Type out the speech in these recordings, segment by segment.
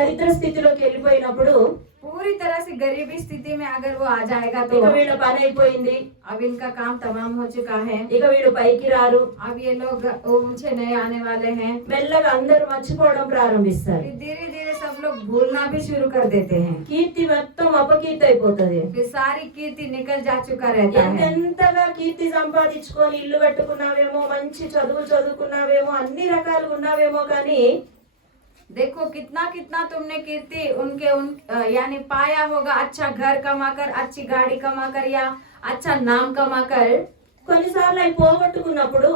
దరిద్ర స్థితిలోకి వెళ్ళిపోయినప్పుడు पूरी तरह से गरीबी स्थिति में अगर वो आ जाएगा तो ఇక వీళ్ళ పని అయిపోయింది, अब इनका काम तमाम हो चुका है, ఇక వీళ్ళు పైకి రారు, अब ये लोग ऊंचे नहीं आने वाले हैं। మెల్లగా అందరూ మర్చిపోవడం ప్రారంభిస్తారు. फिर धीरे धीरे सब लोग भूलना भी शुरू कर देते हैं, కీర్తి మొత్తం అపకీర్తి అయిపోతుంది. फिर सारी कीर्ति निकल जा चुका रहता है। ఎంతగా కీర్తి సంపాదించుకొని ఇల్లు కట్టుకున్నావేమో, మంచి చదువు చదువుకున్నావేమో, అన్ని రకాలుగా ఉన్నావేమో, కానీ देखो कितना कितना तुमने कीर्ति यानी पाया होगा, अच्छा घर कमाकर, अच्छी गाड़ी कमाकर या अच्छा नाम कमाकर, కొన్నిసార్లు అవి పోగొట్టుకున్నప్పుడు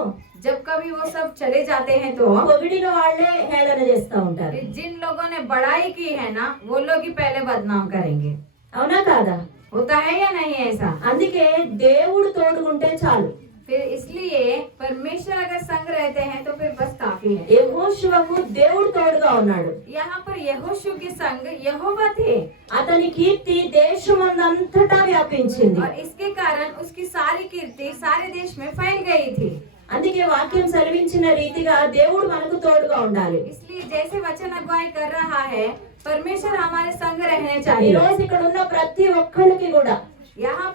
जब कभी वो सब चले जाते हैं तो పొగిడిన వాళ్ళే హేళన చేస్తూ ఉంటారు. फिर जिन लोगों ने बड़ाई की है ना, वो लोग ही पहले बदनाम करेंगे। అవునా కాదా? होता है या नहीं ऐसा? అందుకే దేవుడు తోడుకుంటే చాలు. फिर इसलिए परमेश्वर अगर संग रहते हैं तो फिर बस काफी है। యెహోషువకు దేవుడు తోడుగా ఉన్నాడు. यहाँ पर यहोशू के संग यहोवा थे, అతని కీర్తి దేశమందంతటా వ్యాపించింది. और इसके कारण उसकी सारी कीर्ति सारे देश में फैल गई थी। అందుకే వాక్యం సెలవించిన రీతిగా దేవుడు మనకు తోడుగా ఉండాలి. इसलिए जैसे वचन अगुवाई कर रहा है, परमेश्वर हमारे संग रहने ఈ चाहिए। రోజు ఇక్కడ ఉన్న ప్రతి ఒక్కరికి కూడా यहाँ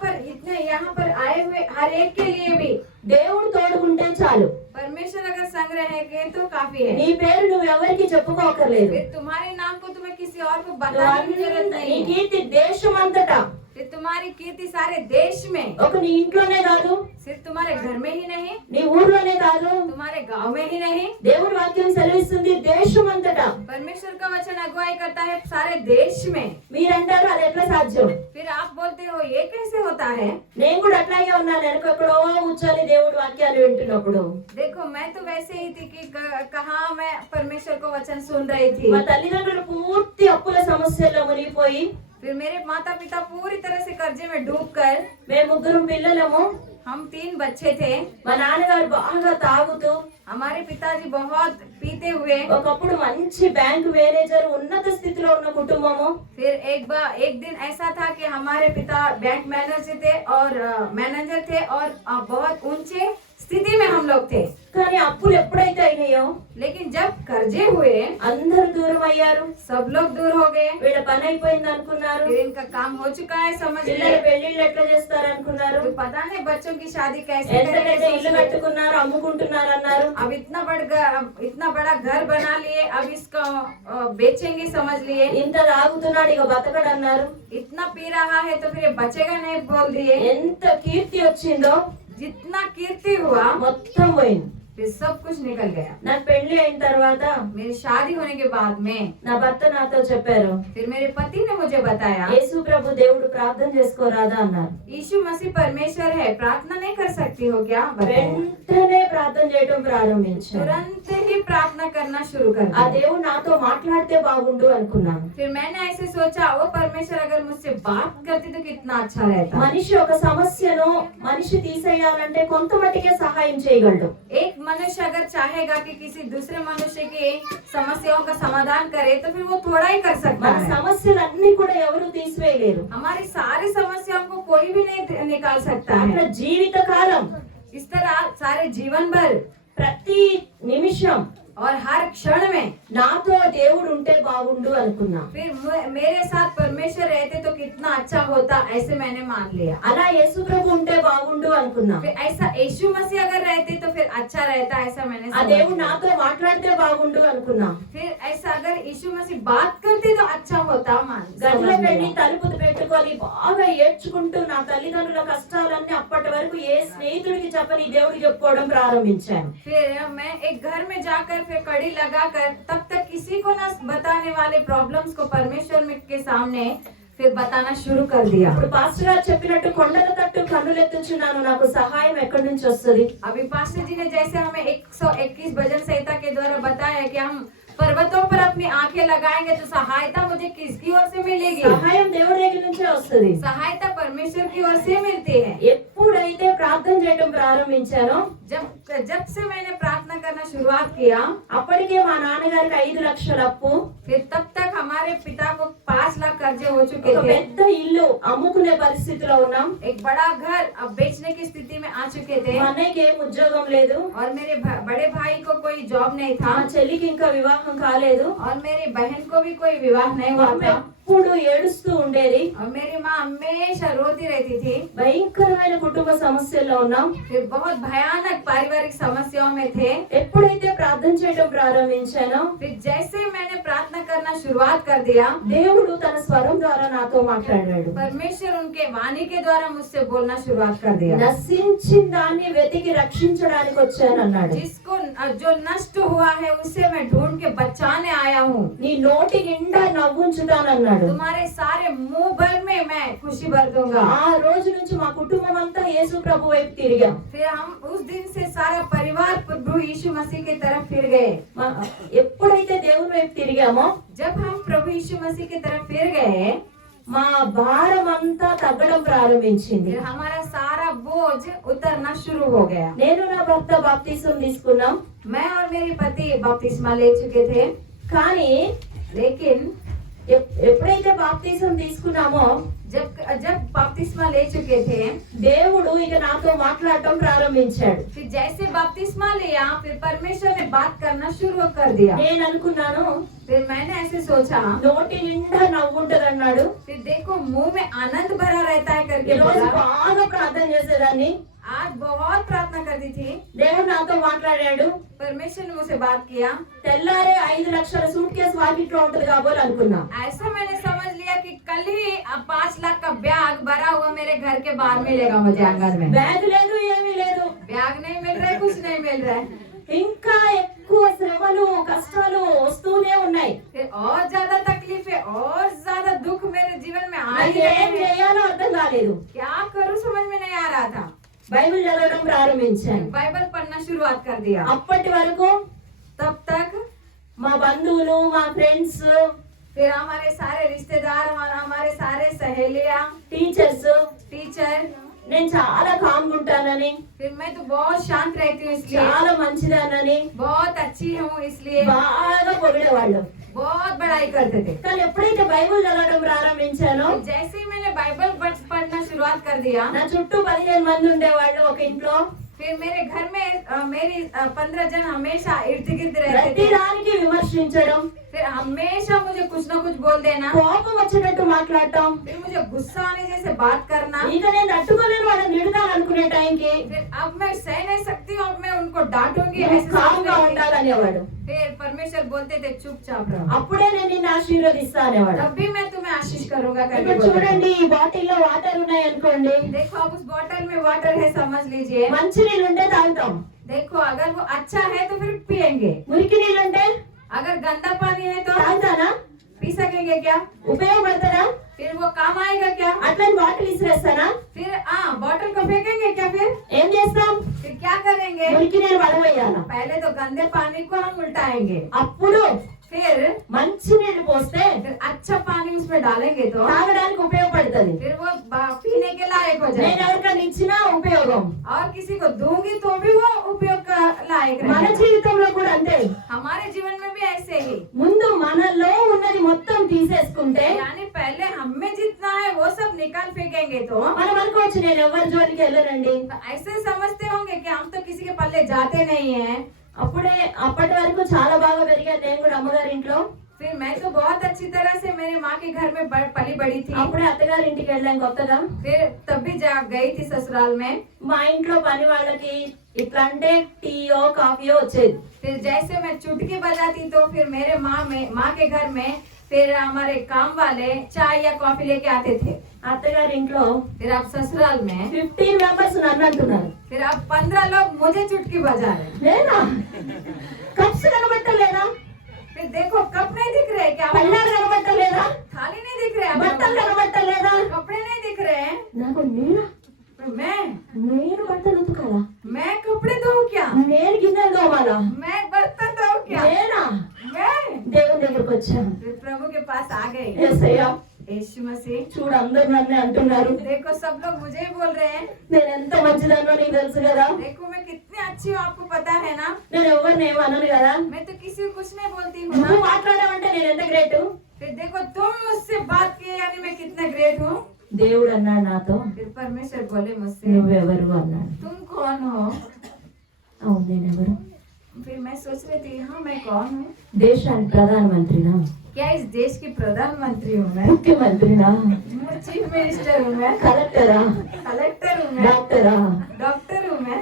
पर आए हुए हर एक के लिए भी దేవుడు తోడుకుంటే చాలు. परमेश्वर अगर संग रहेंगे तो काफी है। నీ పేరు నువ్వు ఎవరికి చెప్పుకోకర్లేదు. फिर तुम्हारे नाम को तुम्हें किसी और को बताने की जरूरत నీ नहीं है। కీర్తి దేశమంతటా, फिर तुम्हारी कीर्ति सारे देश में, ఒక నీ ఇంట్లోనే కాదు, सिर्फ तुम्हारे घर में ही नहीं, నీ ఊర్లోనే కాదు, तुम्हारे गांव में ही नहीं, దేవుడి వాక్యం సెలవిస్తుంది దేశమంతటా. परमेश्वर का वचन अगुवाई करता है सारे देश में। మీరంటారు అది ఎట్లా సాధ్యం? फिर आप बोलते हो ये कैसे होता है? నేను కూడా అట్లాగే ఉన్నాను, వెనకెక్కడో కూర్చొని దేవుడి వాక్యాలు వింటున్నప్పుడు. देखो मैं तो वैसे ही थी कि कहाँ मैं परमेश्वर को वचन सुन रही थी। మా తల్లిదండ్రులు పూర్తి అప్పుల సమస్యల్లో మునిగిపోయి, फिर मेरे माता पिता पूरी तरह से कर्जे में डूबकर, మేము ముగ్గురు పిల్లలము, हम 3 बच्चे थे, మా నాన్నగారు బాగా తాగుతూ, हमारे पिताजी बहुत पीते हुए, ఒకప్పుడు మంచి బ్యాంక్ మేనేజర్, ఉన్నత స్థితిలో ఉన్న కుటుంబము. फिर एक दिन ऐसा था कि हमारे पिता बैंक मैनेजर थे और बहुत ऊंचे स्थिति में हम लोग थे। కానీ అప్పులు ఎప్పుడైతే అయినాయో, लेकिन जब कर्जे हुए అందరూ దూరం అయ్యారు. सब लोग दूर हो गए। వీళ్ళ పని అయిపోయింది అనుకున్నారు. फिर इनका काम हो चुका है समझ పిల్లల लिए, పెళ్లిళ్ళు ఎట్లా చేస్తారు అనుకున్నారు. तो पता नहीं बच्चों की शादी कैसे ఎంత పెద్ద करेंगे ఇల్లు सोच रहे। కట్టుకున్నారు, అమ్ముకుంటున్నారు అన్నారు. अब इतना बड़ा घर बना लिए, अब इसको बेचेंगे समझ लिए। ఇంత తాగుతున్నాడు ఇక బతకడు అన్నారు. इतना पी रहा है तो फिर ये बचेगा नहीं बोल दिए। ఎంత కీర్తి వచ్చిందో जितना कीर्ति हुआ మొత్తం పోయింది. फिर सब कुछ निकल गया। నాకు పెళ్లి అయిన తర్వాత मेरी शादी होने के बाद में నా భర్త నాతో చెప్పారు, फिर मेरे पति ने मुझे बताया, యేసు ప్రభు దేవుడు ప్రార్థన చేసుకోరాదా అన్నారు. यीशु मसीह परमेश्वर है, प्रार्थना नहीं कर सकती हो क्या? बताया। వెంటనే ప్రార్థన చేయడం ప్రారంభించాను. तुरंत ही प्रार्थना करना शुरू कर ఆ दिया। దేవుడు నాతో మాట్లాడితే బాగుండు అనుకున్నాను. फिर मैंने ऐसे सोचा, वो परमेश्वर अगर मुझसे बात करती तो कितना अच्छा रहता। మనిషి ఒక సమస్యను మనిషి తీసేయాలంటే కొంత మట్టుకే సహాయం చేయగలడు. एक मनुष्य अगर चाहेगा कि किसी दूसरे मनुष्य की समस्याओं का समाधान करे तो फिर वो थोड़ा ही कर सकता మన है। సమస్యలన్నీ కూడా ఎవరు తీసివేయలేరు. हमारी सारी समस्याओं को कोई भी नहीं निकाल सकता అట్లా है। జీవిత కాలం, इस तरह सारे जीवन भर ప్రతి నిమిషం और हर क्षण में నాతో దేవుడు ఉంటే బాగుండు అనుకున్నా. फिर मेरे साथ परमेश्वर रहते तो कितना अच्छा होता, ऐसे मैंने मान लिया। అలా యేసు ప్రభు ఉంటే బాగుండు అనుకున్నా. फिर ऐसा यीशु मसीह अगर रहते तो फिर अच्छा रहता, ऐसा मैंने ఆ समझ దేవుడు लिया। నాతో మాట్లాడితే బాగుండు అనుకున్నా. फिर ऐसा अगर यीशु मसीह बात करते तो अच्छा होता, मान గదిలో समझ పెళ్లి लिया। తలుపు పెట్టుకొని బాగా ఏడ్చుకుంటూ నా తల్లిదండ్రుల కష్టాలన్నీ అప్పటి వరకు ఏ స్నేహితుడికి చెప్పని దేవుడికి చెప్పుకోవడం ప్రారంభించాను. फिर मैं एक घर में जाकर फिर कड़ी लगाकर तब तक किसी को न बताने वाले प्रॉब्लम्स को परमेश्वर के सामने फिर बताना शुरू कर दिया। ఇప్పుడు పాస్టర్ గారు చెప్పినట్టు కొండల తట్టు కన్నులెత్తుచున్నాను, నాకు సహాయం ఎక్కడి నుంచి వస్తుంది? अभी पास्टर जी ने जैसे हमें 121 भजन संहिता के द्वारा बताया कि हम पर्वतों पर अपनी आंखें लगाएंगे तो सहायता मुझे किसकी ओर से मिलेगी? సహాయం దేవుడి దగ్గర నుంచే వస్తుంది. सहायता परमेश्वर की ओर से मिलती है। ఎప్పుడైతే ప్రార్థన చేయడం ప్రారంభించానో, जब से मैंने प्रार्थना करना शुरुआत किया, అప్పటికే మా నాన్నగారికి 5 లక్షల అప్పు, फिर तब तक हमारे पिता को 5 लाख कर्जे हो चुके ఒక थे। పెద్ద ఇల్లు అమ్ముకునే పరిస్థితిలో ఉన్నాం. एक बड़ा घर अब बेचने की स्थिति में आ चुके थे మా అన్నయ్యకి ఏం ఉద్యోగం లేదు, और मेरे बड़े भाई को कोई जॉब नहीं था మా చెల్లికి ఇంకా వివాహం కాలేదు. और मेरी बहन को भी कोई विवाह नहीं మా हुआ అమ్మ था ఎప్పుడు ఏడుస్తూ ఉండేది. और मेरी माँ हमेशा रोती रहती थी। భయంకరమైన కుటుంబ సమస్యల్లో ఉన్నాం. फिर बहुत भयानक पारिवारिक समस्याओं में थे। ఎప్పుడైతే ప్రార్థన చేయడం ప్రారంభించానో फिर जैसे मैंने प्रार्थना करना शुरुआत कर दिया, దేవుడు తన స్వరం ద్వారా నాతో మాట్లాడాడు. परमेश्वर उनके वाणी के द्वारा मुझसे बोलना शुरुआत कर दिया। నశించిన దాన్ని వెతికి రక్షించడానికి వచ్చాను అన్నాడు. जिसको जो नष्ट हुआ है उसे मैं ढूंढ के बचाने आया हूँ। నీ నోటి నిండా నవ్వుంచుతానన్నాడు. तुम्हारे सारे मुंह भर में मैं खुशी भर दूंगा। ఆ రోజు నుంచి మా కుటుంబం అంతా యేసు ప్రభు వైపు తిరిగాం. फिर हम उस दिन से सारा परिवार प्रभु यीशु मसीह की तरफ फिर गए। ఎప్పుడైతే దేవుని వైపు తిరిగామో जब हम प्रभु यीशु मसीह की तरफ फिर गए, మా భారం అంతా తగ్గడం ప్రారంభించింది. फिर हमारा सारा बोझ उतरना शुरू हो गया। నేను నా భర్త బాప్తిసం తీసుకున్నాం. मैं और मेरे पति बपतिस्मा ले चुके थे, కానీ लेकिन ఎప్పుడైతే బాప్తిసం తీసుకున్నామో जब जब बपतिस्मा ले चुके थे, దేవుడు ఇక నాతో మాట్లాడటం ప్రారంభించాడు. फिर जैसे बपतिस्मा लिया, फिर परमेश्वर ने बात करना शुरू कर दिया। నేను అనుకున్నాను फिर मैंने ऐसे सोचा, నోటి నిండా నవ్వుంటది అన్నాడు. फिर देखो मुंह में आनंद भरा रहता है ఈ करके రోజు बोला। బాగా ప్రార్థన చేసేదాన్ని. आज बहुत प्रार्थना करती थी, దేవుడు నాతో మాట్లాడాడు. परमेश्वर ने मुझसे बात किया। తెల్లారే 5 లక్షల సూట్ కేసు వాకిట్లో ఉంటది కాబోలు అనుకున్నా. ऐसा मैंने समझ लिया कि कल ही 5 लाख का बैग भरा हुआ मेरे घर के बाहर मिलेगा मुझे आंगन में। బ్యాగ్ లేదు, ఏమీ లేదు. बैग नहीं मिल रहा है, कुछ नहीं मिल रहा है। ఇంకా ఎక్కువ శ్రమలు కష్టాలు వస్తూనే ఉన్నాయి. फिर और ज्यादा तकलीफें और ज्यादा दुख मेरे जीवन में आ నాకు ही रहे ఏం हैं। చేయాలో అర్థం కాలేదు. क्या करूं समझ में नहीं आ रहा था। బైబిల్ చదవడం ప్రారంభించాను. बाइबल पढ़ना शुरुआत कर दिया। అప్పటి వరకు तब तक మా బంధువులు, మా ఫ్రెండ్స్, फिर हमारे सारे रिश्तेदार, हमारे सारे सहेलियां, టీచర్స్ टीचर, నేను చాలా కామ్గా ఉంటానని, फिर मैं तो बहुत शांत रहती हूँ इसलिए, చాలా మంచిదానని बहुत अच्छी हूँ इसलिए బాగా పొగిడేవాళ్ళు. बहुत बड़ाई करते थे। కానీ ఎప్పుడైతే బైబిల్ చదవడం ప్రారంభించానో तो जैसे ही मैंने बाइबल पढ़ना शुरुआत कर दिया, నా చుట్టూ 15 మంది ఉండేవాళ్ళు ఒక ఇంట్లో. फिर मेरे घर में मेरी 15 जन हमेशा इर्द गिर्द रहते ప్రతి थे। దానికి విమర్శించడం, फिर हमेशा मुझे कुछ ना कुछ बोल देना, కోపం వచ్చినట్టు మాట్లాడటం. फिर मुझे गुस्सा आने जैसे बात करना। ఇక నేను తట్టుకోలేను వాళ్ళని నిడతాను అనుకునే టైంకి फिर अब मैं सह नहीं सकती हूँ, अब मैं उनको डांटूंगी నువ్వు ऐसे కామ్గా समझ में। ఉండాలనేవాడు. फिर परमेश्वर बोलते थे चुपचाप रहो, అప్పుడే నేను నిన్ను ఆశీర్వదిస్తా అనేవాడు. तब भी मैं तुम्हें आशीष करूंगा करके ఇప్పుడు बोलते थे। చూడండి, ఈ బాటిల్లో వాటర్ ఉన్నాయి అనుకోండి, देखो अब उस बोतल में वाटर है, समझ लीजिए। మంచి నీళ్ళు ఉంటే తాగుతాం, देखो अगर वो अच्छा है तो फिर पियेंगे, మురికి నీళ్ళు ఉంటే अगर गंदा पानी है तो తాగుతానా? पी सकेंगे क्या? ఉపయోగపడతారా? फिर वो काम आएगा क्या? అట్లా బాటిల్ ఇసిరేస్తానా? फिर बोतल को फेंकेंगे क्या? फिर ఏం చేస్తాం? फिर क्या करेंगे? మురికి నీళ్ళు పడవేయాలా? पहले तो गंदे पानी को हम उल्टाएंगे, అప్పుడు फिर మంచి నీళ్ళు పోస్తే अच्छा पानी उसमें डालेंगे तो తాగడానికి ఉపయోగపడుతుంది. फिर वो पीने के लायक हो నేను जाएगा, ఎవరికైనా ఇచ్చినా ఉపయోగం. और किसी को दूंगी तो भी वो उपयोग का लायक మన रहेगा। జీవితంలో కూడా అంతే. हमारे जीवन में भी ऐसे ही, ముందు మనలో ఉన్నది మొత్తం తీసేసుకుంటే यानी पहले हम में जितना है वो सब निकाल फेंकेंगे तो మనం అనుకోవచ్చు నేను ఎవరి జోలికి వెళ్ళనండి. ऐसे समझते होंगे कि हम तो किसी के पल्ले जाते नहीं हैं। అప్పటి వరకు చాలా బాగా పెరిగాను నేను కూడా అమ్మగారి ఇంట్లో. फिर मैं तो बहुत अच्छी तरह से मेरी माँ के घर में पली बड़ी थी। అప్పుడే అత్తగారి ఇంటికి వెళ్ళాను కొత్తగా. फिर तब भी गई थी ससुराल में। మా ఇంట్లో పని వాళ్ళకి ఇట్లా అంటే టీయో కాఫీయో వచ్చేది. फिर जैसे मैं चुटकी बजाती तो फिर मेरे माँ के घर में फिर हमारे काम वाले चाय या कॉफी लेके आते थे। అత్తగారి ఇంట్లో फिर अब ससुराल में 15 మెంబర్స్ నన్ను అంటున్నారు. फिर अब 15 लोग मुझे चुटकी बजा रहे हैं। నేనా? కప్స్ కనబట్టలేదా? फिर देखो कप नहीं दिख रहे क्या? పళ్ళాలు కనబట్టలేదా? थाली नहीं दिख रहे, బట్టలు కనబట్టలేదా? कपड़े नहीं दिख रहे हैं। నాకు నేను मैं బట్టలు ఉతకాలా? मैं कपड़े धोऊं क्या? నేను గిన్నెలు తోమాలా? मैं बर्तन धोऊं क्या? నేనా? मैं దేవుని దగ్గరకు వచ్చాను. फिर प्रभु के पास आ गए। యేసయ్యా, यीशु मसीह, చూడు అందరూ నన్ను అంటున్నారు. देखो सब लोग मुझे ही बोल रहे हैं। నేను ఎంత మంచిదానో నీకు తెలుసు కదా. देखो मैं कितनी अच्छी हूँ, आपको पता है ना। నేను ఎవరిని ఏమన్నాను కదా. मैं तो किसी को कुछ नहीं बोलती हूँ నువ్వు ना। మాట్లాడావంటే నేను ఎంత గ్రేట్. फिर देखो तुम मुझसे बात किए या में मैं कितना ग्रेट हूँ। దేవుడు అన్నాడు నాతో, फिर परमेश्वर बोले मुझसे, నువ్వెవరు అన్నాడు. तुम कौन हो? అవును నేనెవరు? फिर मैं सोच रही थी, हाँ मैं कौन हूँ? దేశానికి ప్రధానమంత్రినా, क्या इस देश की प्रधानमंत्री हूँ मैं? ముఖ్యమంత్రినా, चीफ मिनिस्टर हूँ मैं? కలెక్టరా, कलेक्टर हूँ मैं? డాక్టరా? डॉक्टर हूँ मैं?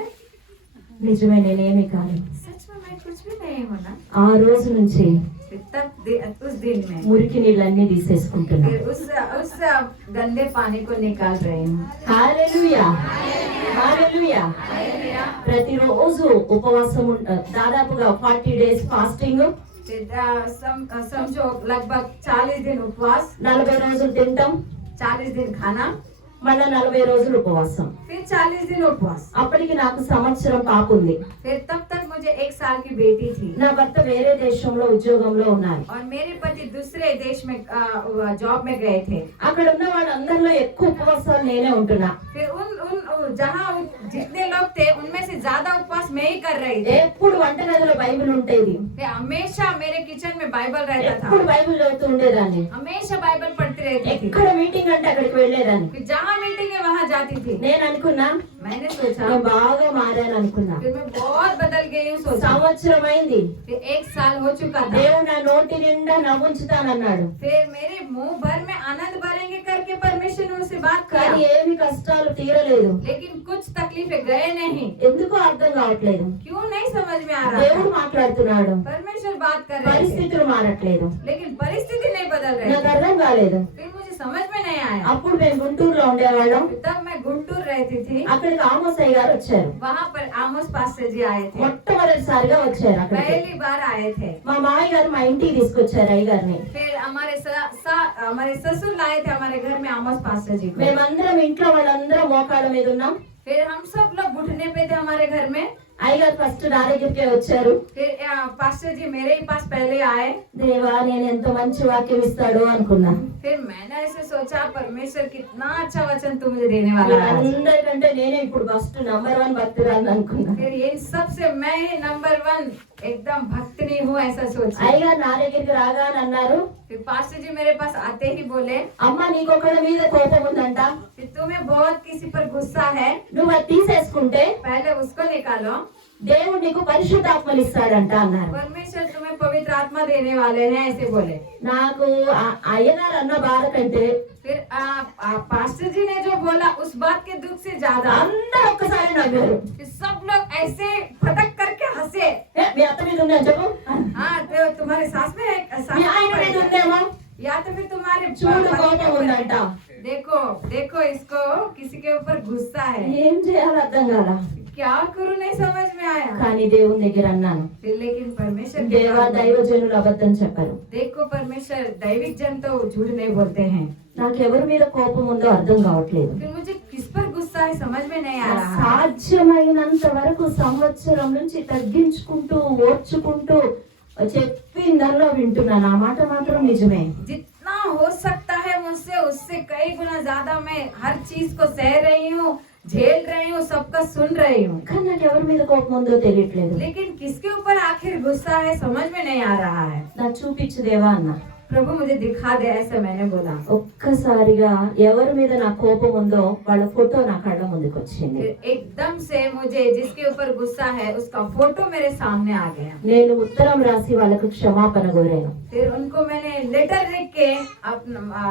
నిజమే నేనేమి కాదు. सच में मैं कुछ भी नहीं हूँ ना। ఆ రోజు నుంచి उस दिन में మురికి నీళ్ళన్నీ తీసేసుకుంటున్నా. फिर उस गंदे पानी को निकाल रही हूँ। హల్లెలూయా, హల్లెలూయా. ప్రతిరోజు ఉపవాసం దాదాపుగా 40 days ఫాస్టింగ్, समझो लगभग 40 दिन उपवास, 40 రోజులు తింటాం, 40 दिन खाना, మళ్ళా 40 రోజులు ఉపవాసం. फिर 40 दिन उपवास। అప్పటికి నాకు సంవత్సరం పాప ఉంది. फिर तब तक मुझे 1 साल की बेटी थी నా భర్త వేరే దేశంలో ఉద్యోగంలో ఉన్నారు. और मेरे पति दूसरे देश में जॉब में गए थे। అక్కడ ఉన్న వాళ్ళందరిలో ఎక్కువ ఉపవాసాలు నేనే ఉంటున్నా. फिर उन जहाँ जितने लोग थे उनमें से ज्यादा उपवास मैं ही कर रही थी। ఎప్పుడు వంటగదిలో బైబిల్ ఉండేది, फिर हमेशा मेरे किचन में बाइबल रहता ఎప్పుడు था, బైబిల్ చదువుతూ ఉండేదాన్ని. हमेशा बाइबल पढ़ती रहती थी। ఎక్కడ మీటింగ్ అంటే అక్కడికి వెళ్ళేదాన్ని. फिर जहाँ मीटिंग है वहाँ जाती थी। నేను అనుకున్నా मैंने सोचा, నేను బాగా మారాను అనుకున్నా. फिर मैं बहुत बदल गई हूँ सोचा। సంవత్సరం అయింది. फिर 1 साल हो चुका था। దేవుడు నా నోటి నిండా నవ్వుంచుతానన్నాడు. फिर मेरे मुंह भर में आनंद भरेंगे करके परमेश्वर ने मुझसे बात కానీ किया, ఏమి కష్టాలు తీరలేదు. लेकिन कुछ तकलीफें गए नहीं। ఎందుకో అర్థం కావట్లేదు. क्यों नहीं समझ में आ रहा దేవుడు था। మాట్లాడుతున్నాడు, परमेश्वर बात कर रहे थे, పరిస్థితులు మారట్లేదు. लेकिन परिस्थिति नहीं बदल रही నాకు थी। అర్థం కాలేదు. फिर मुझे समझ में नहीं आया। అప్పుడు మేము గుంటూరులో ఉండేవాళ్ళం. तब मैं गुंटूर रहती थी। అక్కడికి ఆమోస్ అయ్య గారు వచ్చారు. वहाँ पर आमोस पास्टर जी आए थे, మొట్టమొదటిసారిగా వచ్చారు అక్కడికి. पहली बार आए थे। మా మామయ్య గారు మా ఇంటికి తీసుకొచ్చారు అయ్య గారిని. फिर हमारे ससुर लाए थे हमारे घर में आमोस पास्टर जी को। మేమందరం ఇంట్లో వాళ్ళందరం మోకాళ్ళ మీద ఉన్నాం. फिर हम सब लोग घुटने पे थे हमारे घर में। అయ్య గారు ఫస్ట్ నా దగ్గరికే వచ్చారు. फिर पास्टर जी मेरे ही पास पहले आए। దేవా నేను ఎంతో మంచి వాక్యం ఇస్తాడో అనుకున్నా. फिर मैंने ऐसे सोचा, परमेश्वर कितना अच्छा वचन तू मुझे देने वाला है। అందరికంటే నేనే ఇప్పుడు ఫస్ట్ నంబర్ 1 భక్తురాలు అనుకున్నా. फिर ये सबसे मैं ही नंबर 1 एकदम भक्तनी हूँ ऐसा सोचा। అయ్య గారు నా దగ్గరికి రాగానే అన్నారు, फिर पास्टर जी मेरे पास आते ही बोले, అమ్మ నీకొకళ్ళ మీద కోపం ఉందంట, फिर तुम्हें बहुत किसी पर गुस्सा है, నువ్వు అది తీసేసుకుంటే पहले उसको निकालो, దేవుడు నీకు పరిశుద్ధాత్మలు ఇస్తాడంట అన్నారు. परमेश्वर तुम्हें पवित्र आत्मा देने वाले हैं ऐसे बोले। నాకు అయ్యగారు అన్న బాధ కంటే फिर पास्टर जी ने जो बोला उस बात के दुख से ज्यादा అందరూ ఒక్కసారి నవ్వారు. फिर सब लोग ऐसे फटक करके हंसे। ఏ, మీ అత్త మీద ఉందని చెప్పు, हाँ तो तुम्हारे सास में మీ ఆయన మీద ఉందేమో, या तो फिर तुम्हारे చూడు కోపం ఉందంట. देखो देखो इसको किसी के ऊपर गुस्सा है, ఏం చేయాలో అర్థం కాల. क्या करूं नहीं समझ में आया। కానీ దేవుని దగ్గర అన్నాను, फिर लेकिन परमेश्वर के దేవా पास- దైవజనులు అబద్ధం చెప్పరు. देखो परमेश्वर दैविक जन तो झूठ नहीं बोलते हैं। నాకు ఎవరి మీద కోపం ఉందో అర్థం కావట్లేదు. फिर मुझे किस पर गुस्सा है समझ में नहीं आ रहा है। సాధ్యమైనంత వరకు సంవత్సరం నుంచి తగ్గించుకుంటూ ఓర్చుకుంటూ చెప్పిందల్లా వింటున్నాను. ఆ మాట మాత్రం నిజమే. जितना हो सकता है मुझसे उससे कई गुना ज्यादा मैं हर चीज को सह रही हूँ, झेल रही हूँ, सबका सुन रही हूँ, కానీ నాకు ఎవరి మీద కోపం ఉందో తెలియట్లేదు. लेकिन किसके ऊपर आखिर गुस्सा है समझ में नहीं आ रहा है। నాకు చూపించు దేవా అన్న. प्रभु मुझे दिखा दे ऐसा मैंने बोला। ఒక్కసారిగా ఎవరి మీద నా కోపం ఉందో వాళ్ళ ఫోటో నా కళ్ళ ముందుకు వచ్చింది. फिर एकदम से मुझे जिसके ऊपर गुस्सा है उसका फोटो मेरे सामने आ गया। నేను ఉత్తరం రాసి వాళ్ళకు క్షమాపణ కోరాను. फिर उनको मैंने लेटर लिख के अपना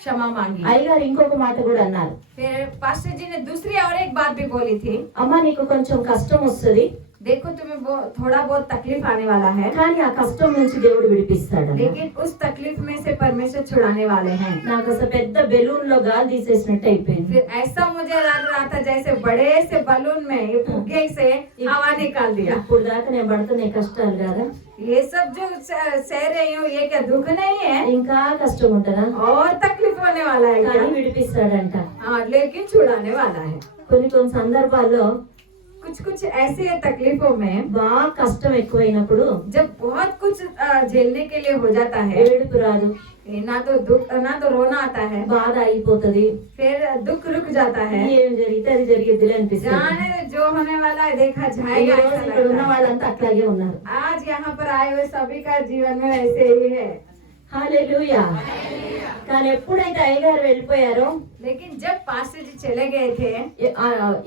क्षमा मांगी। అయ్యగారు ఇంకొక మాట కూడా అన్నారు, फिर पास्टर जी ने दूसरी और एक बात भी बोली थी, అమ్మ నీకు కొంచెం కష్టం వస్తుంది, देखो तुम्हें थोड़ा बहुत तकलीफ आने वाला है, కానీ ఆ కష్టం నుంచి దేవుడు విడిపిస్తాడు. लेकिन उस तकलीफ में से परमेश्वर छुड़ाने वाले हैं। నాకు అసలు పెద్ద బెలూన్ లో గాలి తీసేసినట్టు అయిపోయింది. फिर ऐसा मुझे लग रहा था जैसे बड़े से बलून में ये फुग्गे से हवा निकाल दिया। ఇప్పుడు దాకా నేను పడుతున్న కష్టాలు కాదా, ये सब जो सह रही हूँ ये क्या दुख नहीं है, ఇంకా కష్టం ఉంటుందా, और तकलीफ होने वाला है కానీ क्या? విడిపిస్తాడంట. हाँ लेकिन छुड़ाने वाला है। కొన్ని కొన్ని సందర్భాల్లో कुछ कुछ ऐसे तकलीफों में బాగా కష్టం ఎక్కువైనప్పుడు जब बहुत कुछ झेलने के लिए हो जाता है, ఏడుపు రాదు, ना तो दुख ना तो रोना आता है, బాధ అయిపోతుంది, फिर दुख रुक जाता है, ఏం జరిగితే అది జరిగిద్దిలే అనిపిస్తుంది. जाने जो होने वाला है देखा ఈ जाएगा రోజు ऐसा ఇక్కడ ఉన్న लगता है। వాళ్ళంతా అట్లాగే ఉన్నారు. आज यहाँ पर आए हुए सभी का जीवन में ऐसे ही है। హల్లెలూయా. కానీ ఎప్పుడైతే అయ్యగారు వెళ్ళిపోయారో, लेकिन जब पास्टर जी चले गए थे,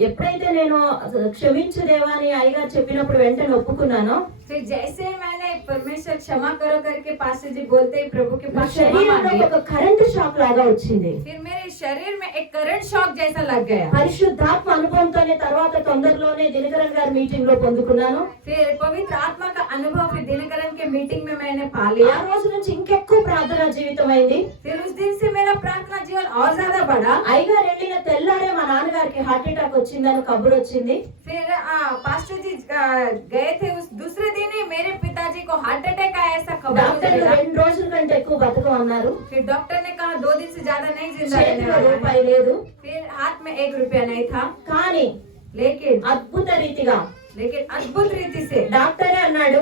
ఎప్పుడైతే నేను క్షమించు దేవా అని అయ్యగారు చెప్పినప్పుడు వెంటనే ఒప్పుకున్నానో, फिर जैसे ही मैंने परमेश्वर क्षमा करो करके पास्टर जी बोलते ही प्रभु के నా पास क्षमा శరీరంలో मांगी, ఒక కరెంట్ షాక్ లాగా వచ్చింది. फिर मेरे शरीर में एक करंट शॉक जैसा लग गया। పరిశుద్ధాత్మ అనుభవంతోనే తర్వాత తొందరలోనే దినకరన్ గారి మీటింగ్ లో పొందుకున్నాను. फिर पवित्र आत्मा का अनुभव फिर दिनकरन के मीटिंग में मैंने पा ఆ लिया। రోజు నుంచి ఇంకెక్కువ ప్రార్థనా జీవితం అయింది. फिर उस दिन से मेरा प्रार्थना जीवन और ज्यादा बढ़ा। అయ్యగారు వెళ్ళిన తెల్లారే మా నాన్నగారికి హార్ట్ అటాక్ వచ్చిందని కబురు వచ్చింది. फिर पास्टर जी गए थे, उस दूसरे दिन ही मेरे पिताजी को हार्ट अटैक आया ऐसा खबर मुझे డాక్టర్ मिला। 2 రోజుల కంటే ఎక్కువ బతకమన్నారు. फिर डॉक्टर ने कहा 2 दिन से ज्यादा नहीं जिंदा रहने చేతిలో वाला है। రూపాయి లేదు. फिर हाथ में 1 रुपया नहीं था, కానీ लेकिन అద్భుత రీతిగా अद्भुत रीति से డాక్టరే అన్నాడు,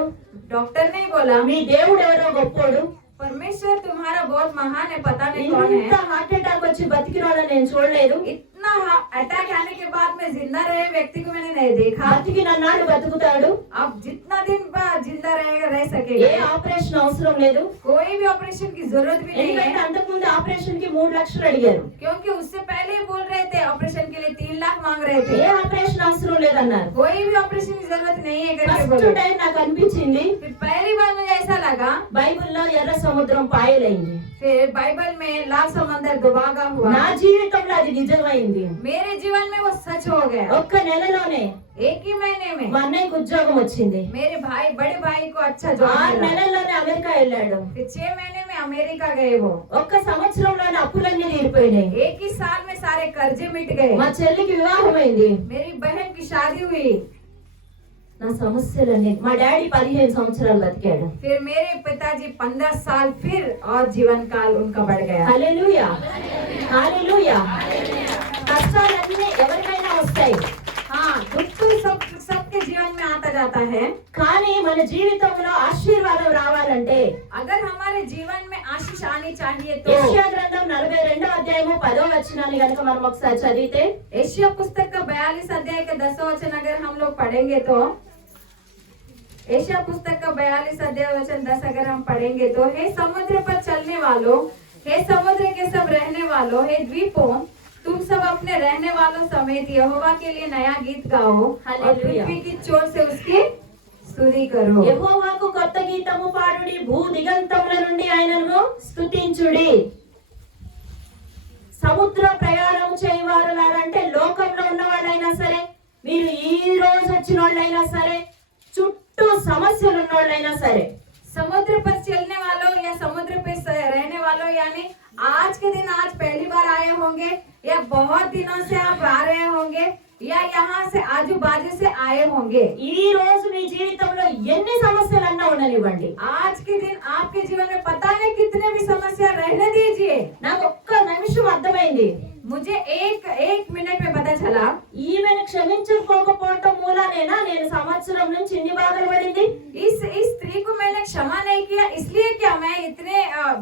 डॉक्टर ने बोला మీ దేవుడు ఎవరో గొప్పోడు, परमेश्वर तुम्हारा बहुत महान है, पता नहीं कौन ఇంత है। హార్ట్ అటాక్ వచ్చి బతికిన వాళ్ళని నేను చూడలేదు. इतना अटैक आने के बाद में जिंदा रहे व्यक्ति को मैंने नहीं देखा। బతికినన్నాడు బతుకుతాడు. अब जितना दिन जिंदा रहेगा रह ఏ सकेगा, ఆపరేషన్ అవసరం లేదు. कोई भी ऑपरेशन की जरूरत भी नहीं ఎందుకంటే है, అంతకుముందు ఆపరేషన్ కి 3 లక్షలు అడిగారు. क्योंकि उससे पहले ही बोल रहे थे ऑपरेशन के लिए 3 लाख मांग रहे थे। ఏ ఆపరేషన్ అవసరం లేదన్నారు. कोई भी ऑपरेशन की जरूरत नहीं है करके ఫస్ట్ बोले। టైం నాకు అనిపించింది फिर पहली बार मुझे ऐसा लगा, బైబిల్లో ఎర్ర సముద్రం పాయలైంది. फिर बाइबल में लाल समंदर दुबागा हुआ। నా జీవితంలో అది నిజమైంది. मेरे जीवन में वो सच हो गया। ఒక్క నెలలోనే एक ही महीने में మా అన్నయ్యకు ఉద్యోగం వచ్చింది. मेरे भाई बड़े भाई को अच्छा जॉब 6 मिला। నెలల్లోనే అమెరికా వెళ్ళాడు. फिर 6 महीने में अमेरिका गए वो। ఒక్క సంవత్సరంలోనే అప్పులన్నీ తీరిపోయినాయి. एक ही साल में सारे कर्जे मिट गए। మా చెల్లికి వివాహమైంది. मेरी बहन की शादी हुई। నా సమస్యలన్నీ, మా డాడీ 15 సంవత్సరాలు బతికాడు. फिर मेरे पिताजी 15 साल फिर और जीवन काल उनका बढ़ गया। హల్లెలూయా, హల్లెలూయా. కష్టాలన్నీ ఎవరికైనా వస్తాయి, हाँ, दुख तो सबके जीवन में आता जाता है, కానీ మన జీవితంలో ఆశీర్వాదం రావాలంటే अगर हमारे जीवन में आशीष आनी चाहिए तो యెషయా గ్రంథం 42వ అధ్యాయము 10వ వచనాన్ని గనుక మనం ఒకసారి చదివితే, एशिया पुस्तक का 42 अध्याय के 10वां वचन अगर हम लोग पढ़ेंगे तो, एशिया पुस्तक का 42 अध्याय वचन 10 अगर हम पढ़ेंगे तो, हे समुद्र पर चलने वालों, हे समुद्र के सब रहने वालों, हे द्वीपों, तुम सब अपने रहने वालों समेत यहोवा के लिए नया गीत गाओ और हालेलुया। पृथ्वी की चोट से उसकी స్తుతి करो। యెహోవాకు కొత్త గీతము పాడుడి, భూ దిగంతముల నుండి ఆయనను స్తుతించుడి. సముద్ర ప్రయాణం చేయవారులారంటే లోకంలో ఉన్న వాళ్ళైనా సరే, మీరు ఈ రోజు వచ్చిన వాళ్ళైనా సరే, చుట్టూ సమస్యలు ఉన్న వాళ్ళైనా సరే, समुद्र पर चलने वालों या समुद्र पे रहने वालों, यानी आज के दिन आज पहली बार आए होंगे या बहुत दिनों से आप आ रहे होंगे या यहाँ से आजू बाजू से आए होंगे, ఈ రోజు మీ జీవితంలో ఎన్ని సమస్యలన్నా ఉండనివ్వండి, आज के दिन आपके जीवन में पता नहीं कितने भी समस्या रहने दीजिए। నాకు ఒక్క నిమిషం అర్థమైంది, मुझे एक मिनट में पता चला, ఈమెను క్షమించకపోవటం మూలానేనా నేను సంవత్సరం నుంచి ఇన్ని బాధలు పడింది. इस स्त्री को मैंने क्षमा नहीं किया इसलिए क्या मैं इतने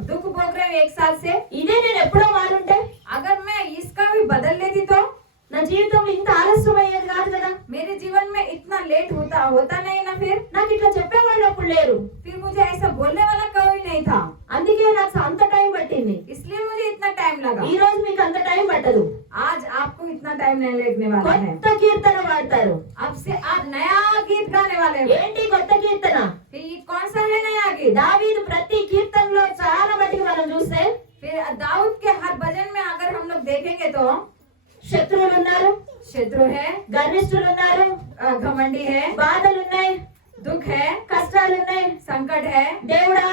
दुख भोग रही हूँ 1 साल से। ఇదే నేను ఎప్పుడో మారుంటే अगर मैं इसका भी बदल लेती तो నా జీవితంలో ఇంత ఆలస్యం అయ్యేది కాదు కదా. मेरे जीवन में इतना लेट होता नहीं ना। फिर నాకు ఇట్లా చెప్పేవాళ్ళు అప్పుడు లేరు. फिर मुझे ऐसा बोलने वाला कोई नहीं था, అందుకే నాకు అంత టైం పట్టింది. इसलिए मुझे इतना टाइम लगा। ఈ రోజు మీకు అంత టైం పట్టదు. आज आपको इतना टाइम नहीं लगने वाला है। కొత్త కీర్తన పాడతారు. अब से आप नया गीत गाने वाले हैं। ఏంటి కొత్త కీర్తన? फिर ये कौन सा है नया गीत? దావీదు ప్రతి కీర్తనలో చాలా మటుకు మనం చూస్తే फिर दाऊद के हर भजन में अगर हम लोग देखेंगे तो శత్రువులు ఉన్నారు, शत्रु है, గర్విష్ఠులు ఉన్నారు, घमंडी है, బాధలు ఉన్నాయి, दुख है, కష్టాలు ఉన్నాయి. संकट है। దేవుడా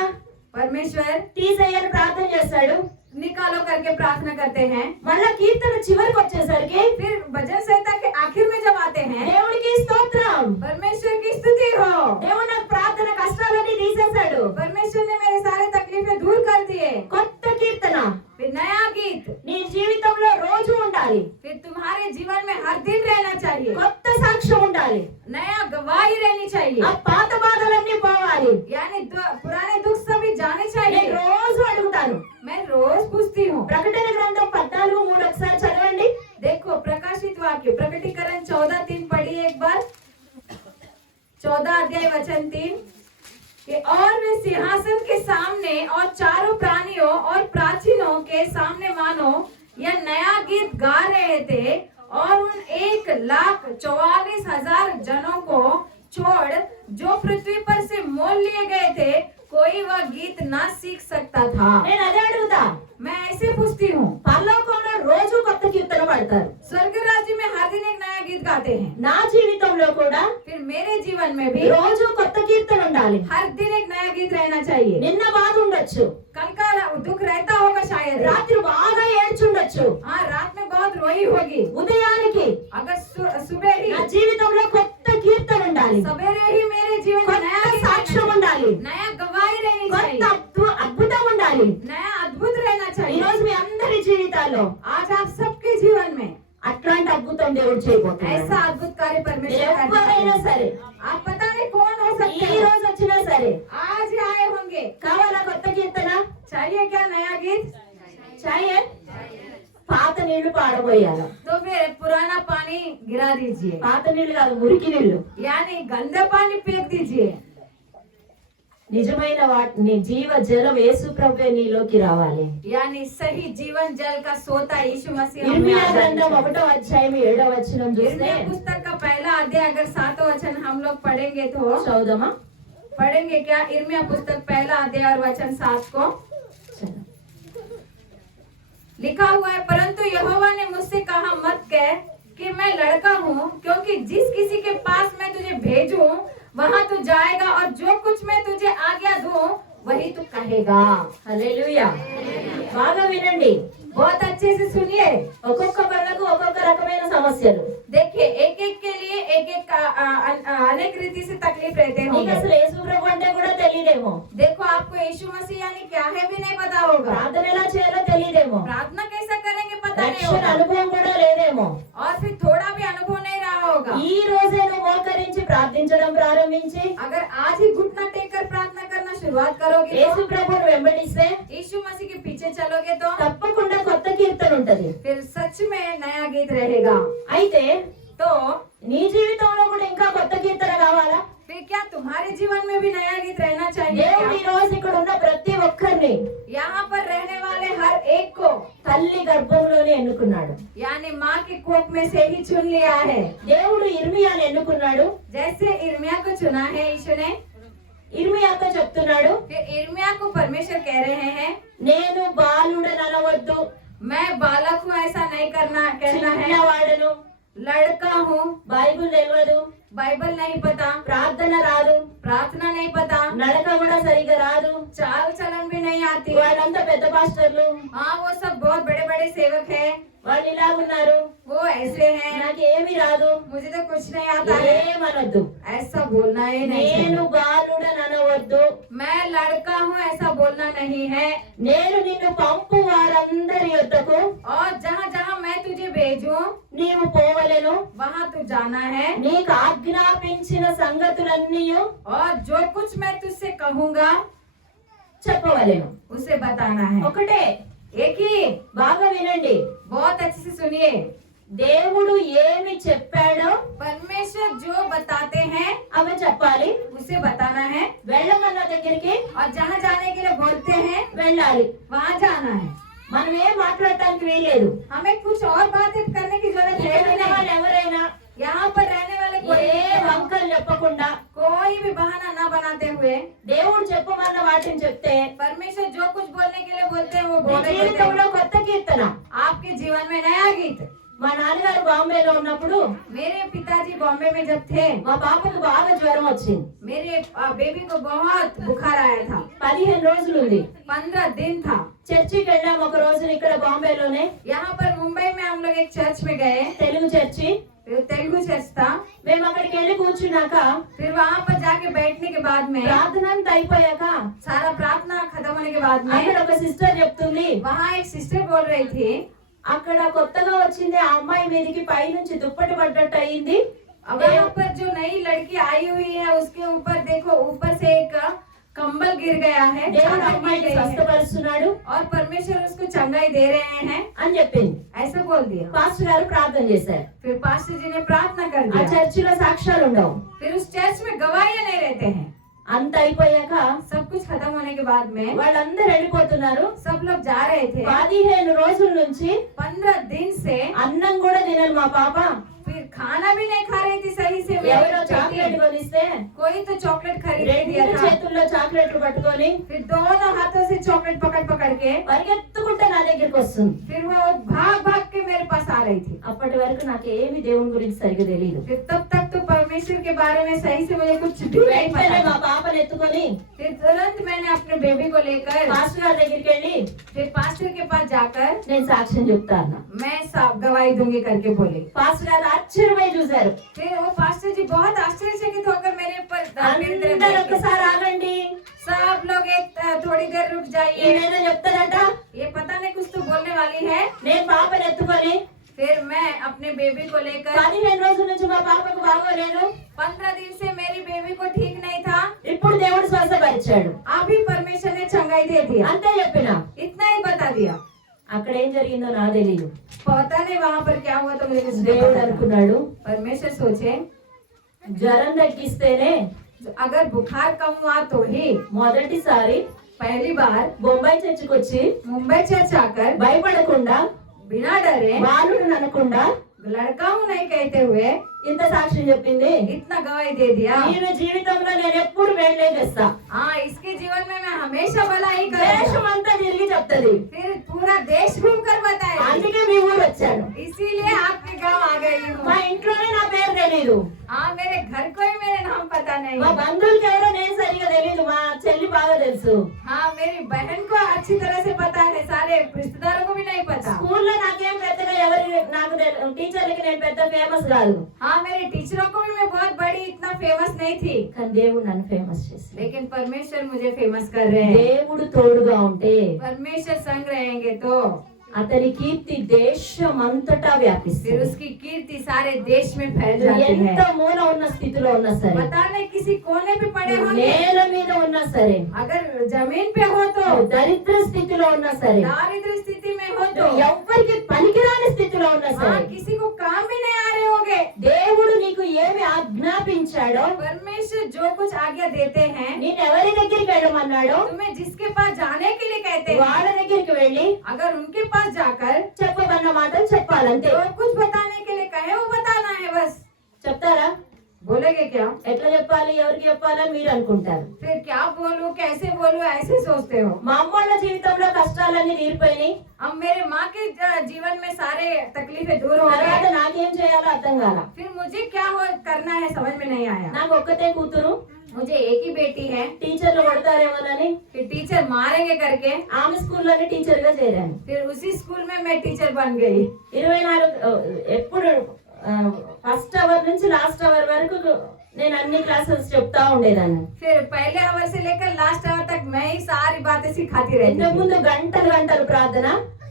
परमेश्वर తీసేయని ప్రార్థన చేస్తాడు. निकालो करके प्रार्थना करते हैं। మళ్ళా కీర్తన చివరికి వచ్చేసరికి फिर भजन संहिता के आखिर में जब आते हैं, దేవుడికి స్తోత్రం, परमेश्वर की स्तुति हो, దేవుడు నాకు ప్రార్థన కష్టాలన్నీ తీసేశాడు, परमेश्वर ने मेरे सारे तकलीफें दूर कर दिए। కొత్త కీర్తన फिर नया गीत నీ జీవితంలో రోజు ఉండాలి, फिर तुम्हारे जीवन में हर दिन रहना चाहिए, కొత్త సాక్ష్యం ఉండాలి, नया गवाही रहनी चाहिए, ఆ పాత బాధలన్నీ పోవాలి. यानी पुराने दुख सभी जाने నేను चाहिए। రోజు అడుగుతాను. मैं रोज पूछती हूँ। ప్రకటన గ్రంథం 14:3 ఒకసారి చదవండి. देखो प्रकाशित वाक्य प्रकटीकरण 14:3 पढ़िए एक बार। 14 अध्याय वचन 3। कि और वे सिंहासन के सामने और चारों प्राणियों और प्राचीनों के सामने मानो यह नया गीत गा रहे थे और उन 1,44,000 जनों को छोड़ जो पृथ्वी पर से मोल लिए गए थे कोई वह गीत ना सीख सकता था। నేను అదే అడుగుతా, मैं ऐसे पूछती हूँ, పరలోకంలో రోజు కొత్త కీర్తన పాడతారు, स्वर्ग राज्य में हर दिन एक नया गीत गाते हैं, నా జీవితంలో కూడా फिर मेरे जीवन में भी రోజు కొత్త కీర్తన ఉండాలి. हर दिन एक नया गीत रहना चाहिए। నిన్న బాధ ఉండొచ్చు, कल का दुख रहता होगा शायद, రాత్రి బాగా ఏడ్చుండొచ్చు, हाँ रात में बहुत रोई होगी, ఉదయానికి अगर सुबह ही నా జీవితంలో కొత్త కీర్తన ఉండాలి, सवेरे ही मेरे जीवन में नया కొత్త गीत సాక్ష్యం रहना ఉండాలి, चाहिए, नया गवाही रहनी కొత్త चाहिए, అద్భుతం ఉండాలి. नया अद्भुत रहना ఈ चाहिए। రోజు మీ అందరి జీవితాల్లో आज आप सबके जीवन में అట్లాంటి అద్భుతం దేవుడు చేయబోతున్నాడు. ऐसा अद्भुत कार्य परमेश्वर करना ఎవరైనా चाहिए। సరే, आप पता नहीं कौन हो सकते ఈ हैं, రోజు వచ్చినా సరే, आज ही आए होंगे, కావాలా కొత్త కీర్తన? चाहिए क्या नया गीत? చాయే పాత నీళ్లు పాడబోయాలి. तो फिर पुराना पानी गिरा दीजिए, పాత నీళ్లు కాదు, మురికి నీళ్లు. यानी गंदा पानी फेंक दीजिए। నిజమైన వాటిని జీవ జలం యేసు ప్రభువే నీలోకి రావాలి. यानी सही जीवन जल का सोता यीशु मसीह हम में ఇర్మియా आ గ్రంథం जाए। 1వ అధ్యాయం 7వ వచనం చూస్తే इर्मिया पुस्तक का पहला अध्याय अगर 7वां वचन हम लोग पढ़ेंगे तो చదువుదామా? पढ़ेंगे क्या? इर्मिया पुस्तक पहला अध्याय और वचन 7 को लिखा हुआ है, परंतु यहोवा ने मुझसे कहा मत कह कि मैं लड़का हूँ, क्योंकि जिस किसी के पास मैं तुझे भेजूं वहां तू जाएगा और जो कुछ मैं तुझे आज्ञा दूं वही तू कहेगा। హల్లెలూయా. బాగా వినండి. बहुत अच्छे से सुनिए। ఒక్కొక్క వాళ్ళకు ఒక్కొక్క రకమైన సమస్యలు. देखिए एक एक के लिए एक एक अनेक रीति से तकलीफ रहते నీకు होंगे। అసలు యేసు ప్రభు అంటే కూడా తెలియదేమో, देखो आपको यीशु मसीह यानी क्या है भी नहीं पता होगा, ప్రార్థన ఎలా చేయాలో తెలియదేమో, प्रार्थना कैसा करेंगे पता नहीं రక్షణ होगा, అనుభవం కూడా లేదేమో. और फिर थोड़ा भी अनुभव नहीं रहा होगा। ఈ రోజే నువ్వు మోకరించి ప్రార్థించడం ప్రారంభించి अगर आज ही घुटना टेक कर प्रार्थना करना शुरुआत करोगे యేసు तो, ప్రభువును వెంబడిస్తే यीशु मसीह के पीछे चलोगे तो తప్పకుండా కొత్త కీర్తన ఉంటది. फिर सच में नया गीत रहेगा। అయితే तो నీ జీవితంలో కూడా ఇంకా కొత్త కీర్తన కావాలా? फिर क्या तुम्हारे जीवन में भी नया गीत रहना चाहिए దేవుడు ఈ क्या? రోజు ఇక్కడ ఉన్న ప్రతి ఒక్కరిని यहाँ पर रहने वाले हर एक को తల్లి గర్భంలోనే ఎన్నుకున్నాడు. यानी माँ के कोख में से ही चुन लिया है। దేవుడు ఇర్మియాని ఎన్నుకున్నాడు. जैसे इर्मिया को चुना है यीशु ने, ఇర్మియాతో చెప్తున్నాడు, फिर इर्मिया को परमेश्वर कह रहे हैं నేను బాలుడనవద్దు, मैं बालक हूँ ऐसा नहीं कहना है, చిన్నవాడను, लड़का हूँ, బైబిల్ తెలియదు, बाइबल नहीं पता, ప్రార్థన రాదు, प्रार्थना नहीं पता, నడక కూడా సరిగా రాదు, चाल चलन भी नहीं आती। వాళ్ళంతా పెద్ద పాస్టర్లు, हाँ वो सब बहुत बड़े बड़े सेवक है, వాళ్ళు ఇలా ఉన్నారు, वो ऐसे हैं, నాకు ఏమి రాదు, मुझे तो कुछ नहीं आता है, ఏమనొద్దు. ऐसा बोलना ही नहीं నేను चाहिए। బాలుడనవద్దు, मैं लड़का हूँ ऐसा बोलना नहीं है। నేను నిన్ను పంపు వారందరి యొద్దకు और जहाँ जहाँ मैं तुझे भेजूं నీవు పోవలెను, वहाँ तू जाना है, నీకు ఆజ్ఞాపించిన సంగతులన్నీ और जो कुछ मैं तुझसे कहूँगा చెప్పవలెను. उसे बताना है। ఒకటే, एक ही, బాగా వినండి. बहुत अच्छे से सुनिए। దేవుడు ఏమి చెప్పాడో परमेश्वर जो बताते हैं అవి చెప్పాలి. उसे बताना है, వెళ్ళమన్న దగ్గరికి और जहाँ जाने के लिए बोलते हैं వెళ్ళాలి. वहाँ जाना है। మనం ఏం మాట్లాడటానికి వీల్లేదు. हमें कुछ और बातें करने की जरूरत है ఇక్కడ भी ఉన్న వాళ్ళు नहीं। ఎవరైనా यहाँ पर रहने वाले कोई ఏ వంకలు చెప్పకుండా कोई भी बहाना न बनाते हुए దేవుడు చెప్పమన్న వాటిని చెప్తే परमेश्वर जो कुछ बोलने के लिए बोलते हैं वो నీ बोले देते జీవితంలో हैं। కొత్త కీర్తన. आपके जीवन में नया गीत। మా నాన్నగారు బాంబేలో ఉన్నప్పుడు मेरे पिताजी बॉम्बे में जब थे, మా పాపకు బాగా జ్వరం వచ్చింది. मेरे बेबी को बहुत बुखार आया था, 15 రోజులు ఉంది. 15 दिन था। చర్చికి వెళ్ళాం ఒక రోజున ఇక్కడ బాంబేలోనే, यहाँ पर मुंबई में हम लोग एक चर्च में गए, తెలుగు చర్చి. तेलुगु चर्च था। మేము అక్కడికి వెళ్ళి కూర్చున్నాక फिर वहाँ पर जाके बैठने के बाद में ప్రార్థన అంతా అయిపోయాక सारा प्रार्थना खत्म होने के बाद అక్కడ में ఒక సిస్టర్ చెప్తుంది, वहाँ एक सिस्टर बोल रही थी, అక్కడ కొత్తగా వచ్చింది ఆ అమ్మాయి మీదకి పైనుంచి దుప్పటి పడ్డట్టు అయింది. वहाँ पर जो नई लड़की आई हुई है उसके ऊपर देखो ऊपर से एक कंबल गिर गया है, దేవుడు चादर गिर అమ్మాయిని गई है, స్వస్థపరుస్తున్నాడు और परमेश्वर उसको चंगाई दे रहे हैं అని చెప్పింది. ऐसा बोल दिया। పాస్టర్ గారు ప్రార్థన చేశారు. फिर पास्टर जी ने प्रार्थना कर ఆ दिया। చర్చిలో సాక్ష్యాలు ఉండవు. फिर उस चर्च में गवाहियां नहीं रहते हैं। అంత అయిపోయాక सब कुछ खत्म होने के बाद में వాళ్ళందరూ వెళ్ళిపోతున్నారు. सब लोग जा रहे थे. 15 రోజుల నుంచి 15 दिन से అన్నం కూడా తినరు మా పాప. फिर खाना भी नहीं खा रही थी सही से. ఎవరో చాక్లెట్ కొనిస్తే कोई तो चॉकलेट खरीद के दिया రెండు था. చేతుల్లో చాక్లెట్లు పట్టుకొని फिर दोनों हाथों से चॉकलेट पकड़ पकड़ के పరిగెత్తుకుంటే నా దగ్గరికి వస్తుంది. फिर वो भाग भाग के मेरे पास आ रही थी. అప్పటి వరకు నాకు ఏమి దేవుని గురించి సరిగ్గా తెలియదు. फिर तब तक तो परमेश्वर के बारे में सही से मुझे कुछ भी नहीं వెంటనే पता మా था. పాపను ఎత్తుకొని फिर तुरंत मैंने अपने बेबी को लेकर పాస్టర్ గారి దగ్గరికి వెళ్ళి फिर पास्टर के पास जाकर నేను సాక్ష్యం చెప్తాను. मैं सब गवाही दूंगी करके बोली. పాస్టర్ గారు ఆశ్చర్యమై చూశారు. फिर वो पास्टर जी बहुत आश्चर्यचकित होकर मेरे ऊपर मेरी तरफ అందరూ देखे. ఒక్కసారి ఆగండి, सब लोग एक थोड़ी देर रुक जाइए. ఏమైనా చెప్తారంట. ये पता नहीं कुछ तो बोलने वाली है. నేను పాపను ఎత్తుకొని फिर मैं अपने बेबी को लेकर 15 రోజుల నుంచి మా పాపకు బాగోలేదు. 15 दिन से मेरी बेबी को ठीक नहीं था. ఇప్పుడు దేవుడు స్వస్థపరిచాడు. अभी परमेश्वर ने चंगाई दे दिया. అంతే చెప్పిన. इतना ही बता दिया. అక్కడ ఏం జరిగిందో నాకు తెలియదు. पता नहीं वहाँ पर क्या हुआ तो मुझे कुछ नहीं దేవుడు पता था. అనుకున్నాడు परमेश्वर सोचे జ్వరం తగ్గిస్తేనే अगर बुखार कम हुआ तो ही మొదటిసారి पहली बार బొంబాయి చర్చికి వచ్చి मुंबई चर्च आकर భయపడకుండా बिना डरे బాలుడు అనకుండా लड़का हूँ नहीं कहते हुए ఇంత సాక్ష్యం చెప్పింది. इतना गवाही दे दिया. ఈమె జీవితంలో నేను ఎప్పుడు వేళ్ళే చేస్తా. हाँ, इसके जीवन में मैं हमेशा भला ही करूँगा. దేశం అంతా తిరిగి చెప్తది. फिर पूरा देश घूम कर बताए. అందుకే మీ ఊరు వచ్చాను. इसीलिए आपके गाँव आ गई మా हूँ. ఇంట్లోనే నా పేరు తెలీదు. हाँ, मेरे घर को ही मेरे नाम पता नहीं. మా బంధువులకి ఎవరో నేను సరిగా తెలీదు. మా చెల్లి బాగా తెలుసు. हाँ, मेरी बहन को अच्छी तरह से पता है. सारे रिश्तेदारों को भी नहीं पता. స్కూల్లో నాకేం పెద్దగా ఎవరి నాకు టీచర్లకి నేను పెద్ద ఫేమస్ కాదు. हाँ, मेरे टीचरों को भी मैं बहुत बड़ी इतना फेमस नहीं थी. కానీ దేవుడు నన్ను ఫేమస్ చేశాడు. लेकिन परमेश्वर मुझे फेमस कर रहे हैं. దేవుడు తోడుగా ఉంటే परमेश्वर संग रहेंगे तो అతని కీర్తి దేశం అంతటా फिर వ్యాపిస్తుంది. उसकी कीर्ति सारे देश में फैल जाती ఎంత है. మూల ఉన్న స్థితిలో ఉన్నా సరే, पता नहीं किसी कोने पे पड़े होंगे. నేల మీద ఉన్నా సరే, अगर जमीन पे हो तो, దరిద్ర స్థితిలో ఉన్నా సరే, दारिद्र स्थिति में हो तो, ఎవ్వరికి పనికిరాని స్థితిలో ఉన్నా हाँ, సరే, किसी को काम भी नहीं आ रहे होंगे. దేవుడు నీకు ఏమి ఆజ్ఞాపించాడో, परमेश्वर जो कुछ आज्ञा देते हैं, నేను ఎవరి దగ్గరికి వెళ్ళమన్నాడో तुम्हें जिसके पास जाने के लिए कहते हैं, వాళ్ళ దగ్గరికి వెళ్ళి अगर उनके पास जाकर చెప్పబడిన మాటలు చెప్పాలంతే. जो कुछ बताने के लिए कहे वो बताना है बस. చెప్తారా? बोलेगे क्या? ఎట్లా చెప్పాలి, ఎవరికి చెప్పాలని మీరు అనుకుంటారు. फिर क्या बोलूं, कैसे बोलूं, ऐसे सोचते हो. మా అమ్మోళ్ళ జీవితంలో కష్టాలన్నీ తీరిపోయినాయి. अब मेरे माँ के जीवन में सारे तकलीफें दूर हो తర్వాత गए. నాకేం చేయాలో అర్థం కాల. फिर मुझे क्या हो करना है समझ में नहीं आया. నాకు ఒక్కతే కూతురు. मुझे एक ही बेटी है. టీచర్లు కొడతారేమోనని फिर टीचर मारेंगे करके ఆమె స్కూల్లోనే టీచర్ గా చేరాను. फिर उसी स्कूल में मैं टीचर बन गई. 24 ఎప్పుడు ఫస్ట్ అవర్ నుంచి లాస్ట్ అవర్ వరకు నేను అన్ని క్లాసెస్ చెప్తా ఉండేదాన్ని. फिर पहले आवर से लेकर लास्ट आवर तक मैं ही सारी बातें सिखाती रहती ఇంతకు थी. ముందు గంటలు గంటలు ప్రార్థన,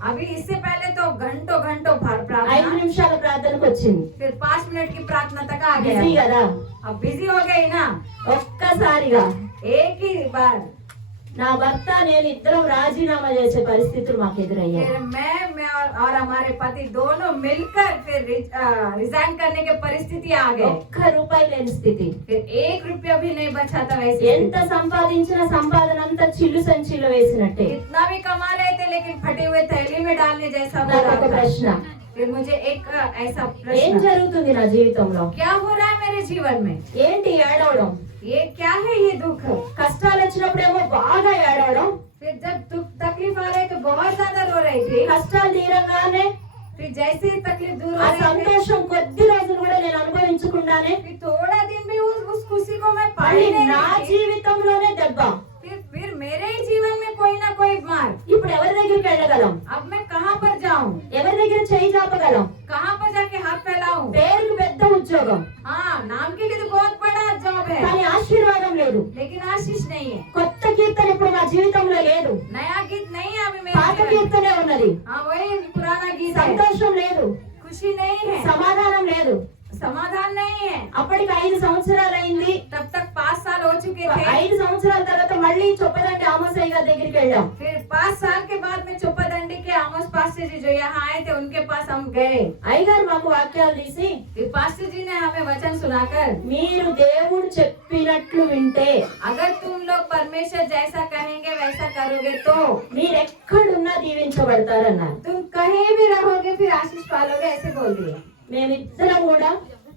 अभी इससे पहले तो घंटों घंटों 5 प्रार्थना. నిమిషాల ప్రార్థనకు వచ్చింది. फिर 5 मिनट की प्रार्थना तक आ బిజీ गया. కదా. अब बिजी हो गई ना. ఒక్కసారిగా एक ही बार నా భర్త నేను ఇద్దరం రాజీనామా చేసే పరిస్థితులు మాకు ఎదురయ్యాయి. फिर मैं और हमारे पति दोनों मिलकर फिर रिजाइन करने की परिस्थिति आ गई. ఒక్క రూపాయి లేని స్థితి. फिर 1 रुपया भी नहीं बचा था वैसे. ఎంత సంపాదించిన సంపాదన అంతా చిల్లు సంచిలో వేసినట్టే. कितना भी कमा रहे थे लेकिन फटे हुए थैली में डालने जैसा हो నాకు रहा ఒక था. ప్రశ్న, फिर मुझे एक ऐसा ఏం प्रश्न, జరుగుతుంది నా జీవితంలో? क्या हो रहा है मेरे जीवन में? ఏంటి ఏడవడం? ये क्या है ये दुख? కష్టాలు వచ్చినప్పుడేమో బాగా ఏడవడం, फिर जब दुख तकलीफ आ रही तो बहुत ज्यादा रो रही थी. కష్టాలు తీరంగానే फिर जैसे ही तकलीफ दूर ఆ हो रही थी, సంతోషం కొద్ది రోజులు కూడా నేను అనుభవించకుండానే फिर थोड़ा दिन भी उस खुशी को मैं पा మళ్ళీ ही नहीं నా रही थी. జీవితంలోనే దెబ్బ. फिर मेरे ही जीवन में कोई ना कोई मार. ఇప్పుడు ఎవరి దగ్గరికి వెళ్ళగలం? अब मैं कहाँ पर जाऊँ? ఎవరి దగ్గర చేయి చాపగలం? कहाँ पर जाके हाथ फैलाऊं? పేరుకు పెద్ద ఉద్యోగం, हाँ, नाम के लिए तो बहुत बड़ा जॉब है కానీ ఆశీర్వాదం లేదు. लेकिन आशीष नहीं है. కొత్త కీర్తన ఇప్పుడు నా జీవితంలో లేదు. नया गीत नहीं है अभी పాత मेरे जीवन में. కీర్తనే ఉన్నది. हाँ, वही पुराना गीत है. సంతోషం లేదు, खुशी नहीं है, సమాధానం లేదు. समाधान नहीं है. అప్పటికి 5 సంవత్సరాలు అయింది. तब तक 5 साल हो चुके थे. 5 సంవత్సరాల తర్వాత మళ్ళీ చొప్పదండి ఆమోసయ్య గారి దగ్గరికి వెళ్ళాం. फिर 5 साल के बाद में चोपादंडी के आमोस पास से पास्टर जी जो यहाँ आए थे उनके पास हम गए। అయ్యగారు మాకు వాక్యాలు తీసి फिर पास्टर जी ने हमें वचन सुनाकर, మీరు దేవుడు చెప్పినట్లు వింటే अगर तुम लोग परमेश्वर जैसा कहेंगे वैसा करोगे तो మీరు ఎక్కడున్నా దీవించబడతారన్నారు. तुम कहीं भी रहोगे फिर आशीष पालोगे, ऐसे बोल दिए। మేమిద్దరం కూడా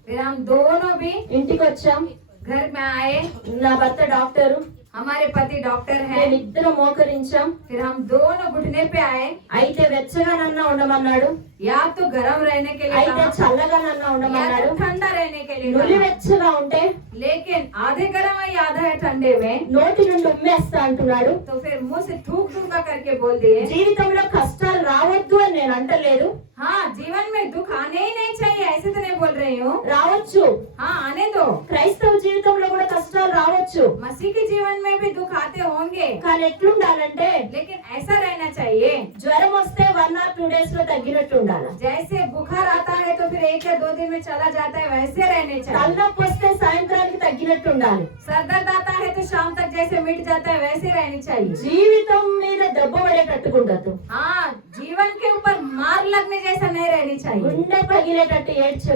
फिर हम दोनों भी ఇంటికి వచ్చాం. घर में आए। నా భర్త డాక్టరు, हमारे पति डॉक्टर हैं। మేమిద్దరం మోకరించాం. फिर हम दोनों घुटने पे आए। అయితే వెచ్చగానన్నా ఉండమన్నాడు, या तो गर्म रहने के लिए అయితే कहा, చల్లగానన్నా या ఉండమన్నాడు. तो ठंडा रहने के लिए నులి कहा। వెచ్చగా ఉంటే लेकिन आधे गर्म है आधा है ठंडे में, నోటి నుండి ఉమ్మేస్తా అంటున్నాడు. तो फिर मुंह से थूक थूका करके बोल दिए। జీవితంలో కష్టాలు రావద్దు అని నేను అంటలేదు, हाँ, जीवन में दुख आने ही नहीं चाहिए, ऐसे तो नहीं बोल रही हूँ। రావచ్చు. हाँ, आने दो। క్రైస్తవ జీవితంలో కూడా కష్టాలు రావచ్చు. मसीह के जीवन में भी दुख आते होंगे, కానీ ఎట్లుండాలంటే लेकिन ऐसा रहना चाहिए జ్వరం వస్తే 1 or 2 days లో తగ్గినట్టు ఉండాలి. जैसे बुखार आता है तो फिर 1 या 2 दिन में चला जाता है, वैसे रहने चाहिए। తలనొప్పి వస్తే సాయంత్రానికి తగ్గినట్టు ఉండాలి. सर दर्द आता है तो शाम तक जैसे मिट जाता है, वैसे रहनी चाहिए। జీవితం మీద దెబ్బ పడేటట్టుగా ఉండదు. हाँ, जीवन के ऊपर मार लगने जैसा नहीं रहनी चाहिए। గుండె పగిలేటట్టు ఏడ్చే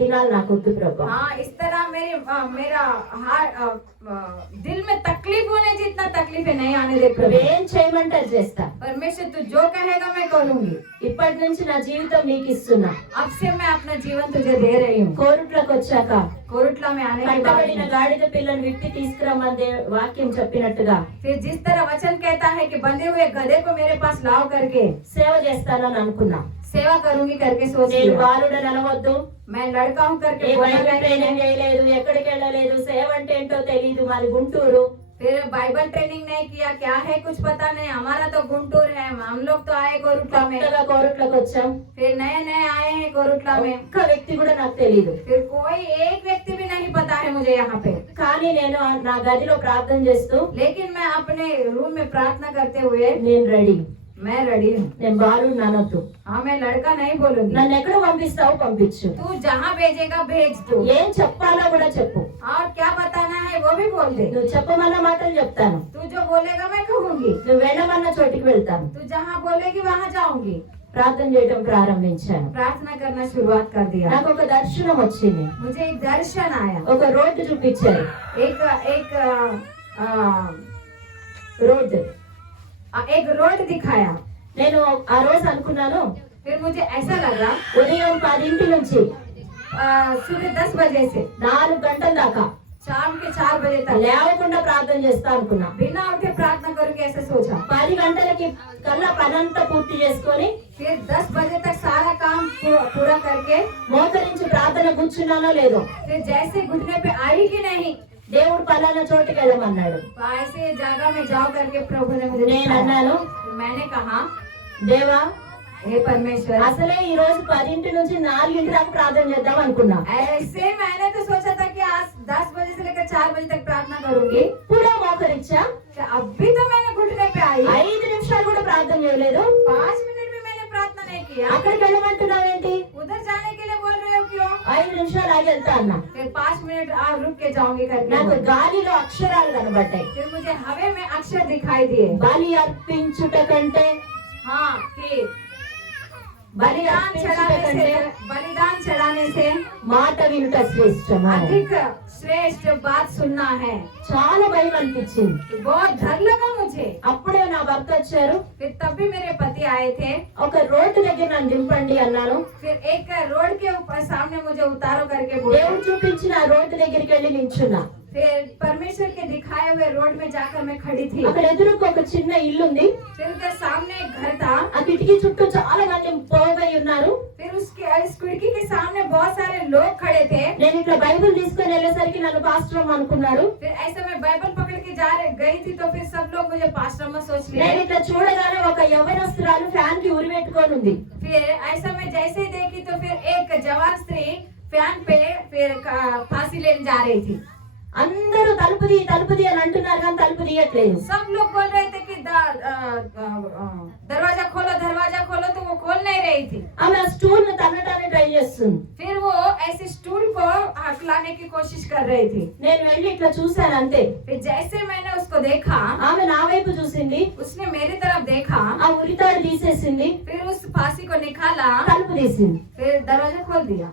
దినాలు నాకు వద్దు ప్రభా. हाँ, इस तरह मेरा दिल में तकलीफ होने जितना तकलीफ नहीं आने दे प्रभु। నువ్వేం చేయమంటే అది చేస్తా. परमेश्वर तू जो कहेगा मैं करूंगी। ఇప్పటి నుంచి నా జీవితం నీకు ఇస్తున్నా. अब से मैं अपना जीवन तुझे दे रही हूँ। కోరుట్లకు వచ్చాక कोरुटला में आने के కట్టబడిన बाद గాడిద పిల్లని విప్పి తీసుకురమ్మని వాక్యం చెప్పినట్టుగా फिर जिस तरह वचन कहता है कि बंधे हुए गधे को मेरे पास लाओ करके సేవ చేస్తానని అనుకున్నా. सेवा करूंगी करके सोच నేను लिया। బాలుడని అనవద్దు, मैं लड़का हूँ करके ఏ बोला బైబిల్ नहीं। ట్రైనింగ్ చేయలేదు, ఎక్కడికి వెళ్ళలేదు, సేవ అంటే ఏంటో తెలియదు, మాది గుంటూరు. फिर बाइबल ट्रेनिंग नहीं किया, क्या है कुछ पता नहीं। हमारा तो गुंटूर है, हम लोग तो आए कोरुटला में। కొత్తగా కోరుట్లకు వచ్చాం. फिर नए नए आए हैं कोरुटला में। ఒక్క వ్యక్తి కూడా నాకు తెలియదు. फिर कोई एक व्यक्ति भी नहीं पता है मुझे यहाँ पे। కానీ నేను నా గదిలో ప్రార్థన చేస్తూ लेकिन मैं अपने रूम में प्रार्थना करते हुए నేను రెడీ, मैं रेडी हूँ। నేను బాలుడు అనొద్దు, हाँ, मैं लड़का नहीं बोलूंगी। నన్ను ఎక్కడ పంపిస్తావు పంపించు, तू जहाँ भेजेगा भेज तू। ఏం చెప్పాలో కూడా చెప్పు, और क्या बताना है वो भी बोल दे। నువ్వు చెప్పమన్న మాటలు చెప్తాను, तू जो बोलेगा मैं कहूंगी। నువ్వు వెళ్ళమన్న చోటికి వెళ్తాను. तू जहाँ बोलेगी वहाँ जाऊंगी। ప్రార్థన చేయడం ప్రారంభించాను. प्रार्थना करना शुरुआत कर दिया। నాకు ఒక దర్శనం వచ్చింది. मुझे एक दर्शन आया। ఒక రోడ్డు చూపించారు. एक एक రోడ్డు एक रोड दिखाया। నేను ఆ రోజు అనుకున్నాను, फिर मुझे ऐसा लगा ఉదయం 10 నుంచి सुबह 10 बजे से 4 गंటల దాకా शाम के 4 बजे तक లేవకుండా ప్రార్థన చేస్తా అనుకున్నా. बिना उठे प्रार्थना करूंगी ऐसे सोचा। 10 గంటలకి కల్లా పనంతా పూర్తి చేసుకొని फिर 10 बजे तक सारा काम पूरा करके మోకరించి ప్రార్థన కూర్చున్నానో లేదో, फिर जैसे घुटने पे आई कि नहीं, దేవుడు పలానా చోటుకి వెళ్ళమన్నాడు. ऐसे जगह में जाओ करके प्रभु ने मुझे నేను दिखाया। అన్నాను, मैंने कहा దేవా हे परमेश्वर, అసలే ఈ రోజు 10 నుంచి 4 దాకా ప్రార్థన చేద్దాం అనుకున్నా. ऐसे मैंने तो सोचा था कि आज 10 बजे से लेकर 4 बजे तक प्रार्थना करूंगी। కూడా మోకరించా. अभी तो मैंने घुटने पे आई, 5 నిమిషాలు కూడా ప్రార్థన చేయలేదు. 5 मिनट भी मैंने प्रार्थना नहीं किया। అక్కడికి వెళ్ళమంటున్నావేంటి? उधर जाने के लिए बोल रहे हो क्यों? 5 నిమిషాలు ఆగి వెళ్తా అన్నా. फिर 5 मिनट और रुक के जाऊंगी करके నాకు बोला। గాలిలో అక్షరాలు కనబడ్డాయి. फिर मुझे हवे में अक्षर दिखाई दिए। బలి అర్పించుట కంటే, हाँ, कि బలిదాन बलिदान चढ़ाने से మాట వినుట శ్రేష్టము. अधिक श्रेष्ठ बात सुनना है। చాలా భయం అనిపించింది. बहुत डर लगा मुझे। అప్పుడే నా భర్త వచ్చారు. फिर तब भी मेरे पति आए थे। ఒక రోడ్డు దగ్గర నన్ను దింపండి అన్నాను. फिर एक रोड के ऊपर सामने मुझे उतारो करके बोले। దేవుడు చూపించిన ఆ రోడ్డు దగ్గరికి వెళ్ళి నిల్చున్నా. फिर परमेश्वर के दिखाए हुए रोड में जाकर मैं खड़ी थी। అక్కడ ఎదురుకు ఒక చిన్న ఇల్లు ఉంది. फिर उधर सामने एक घर था। ఆ కిటికీ చుట్టూ చాలా మంది పోగై ఉన్నారు. फिर उसके इस खिड़की के सामने बहुत सारे लोग खड़े थे। నేను ఇట్లా బైబిల్ తీసుకొని వెళ్ళేసరికి నన్ను పాస్టర్ అనుకున్నారు. फिर ऐसे मैं बाइबल पकड़ के गई थी तो फिर सब लोग मुझे पास्टर में सोच నేను लिए। ఇట్లా చూడగానే ఒక యవ్వనస్తురాలు ఫ్యాన్ కి ఉరి పెట్టుకొని ఉంది. फिर ऐसा मैं जैसे ही देखी तो फिर एक जवान स्त्री फैन पे फिर फांसी लेने जा रही थी। అందరూ తలుపుది అని అంటున్నారు కానీ తలుపు తీయట్లేదు. सब लोग बोल रहे थे कि दरवाजा खोलो तो वो खोल नहीं रही थी। ఆమె స్టూల్ ని తన్నటానికి ట్రై చేస్తుంది. फिर वो ऐसे स्टूल को हकला आने की कोशिश कर रही थी। నేను వెళ్ళి ఇట్లా చూశాను అంతే. फिर जैसे मैंने उसको देखा, ఆమె నా వైపు చూసింది, उसने मेरी तरफ देखा, ఆ ఉరితాడు తీసేసింది, फिर उस फांसी को निकाला, తలుపు తీసింది. फिर दरवाजा खोल दिया।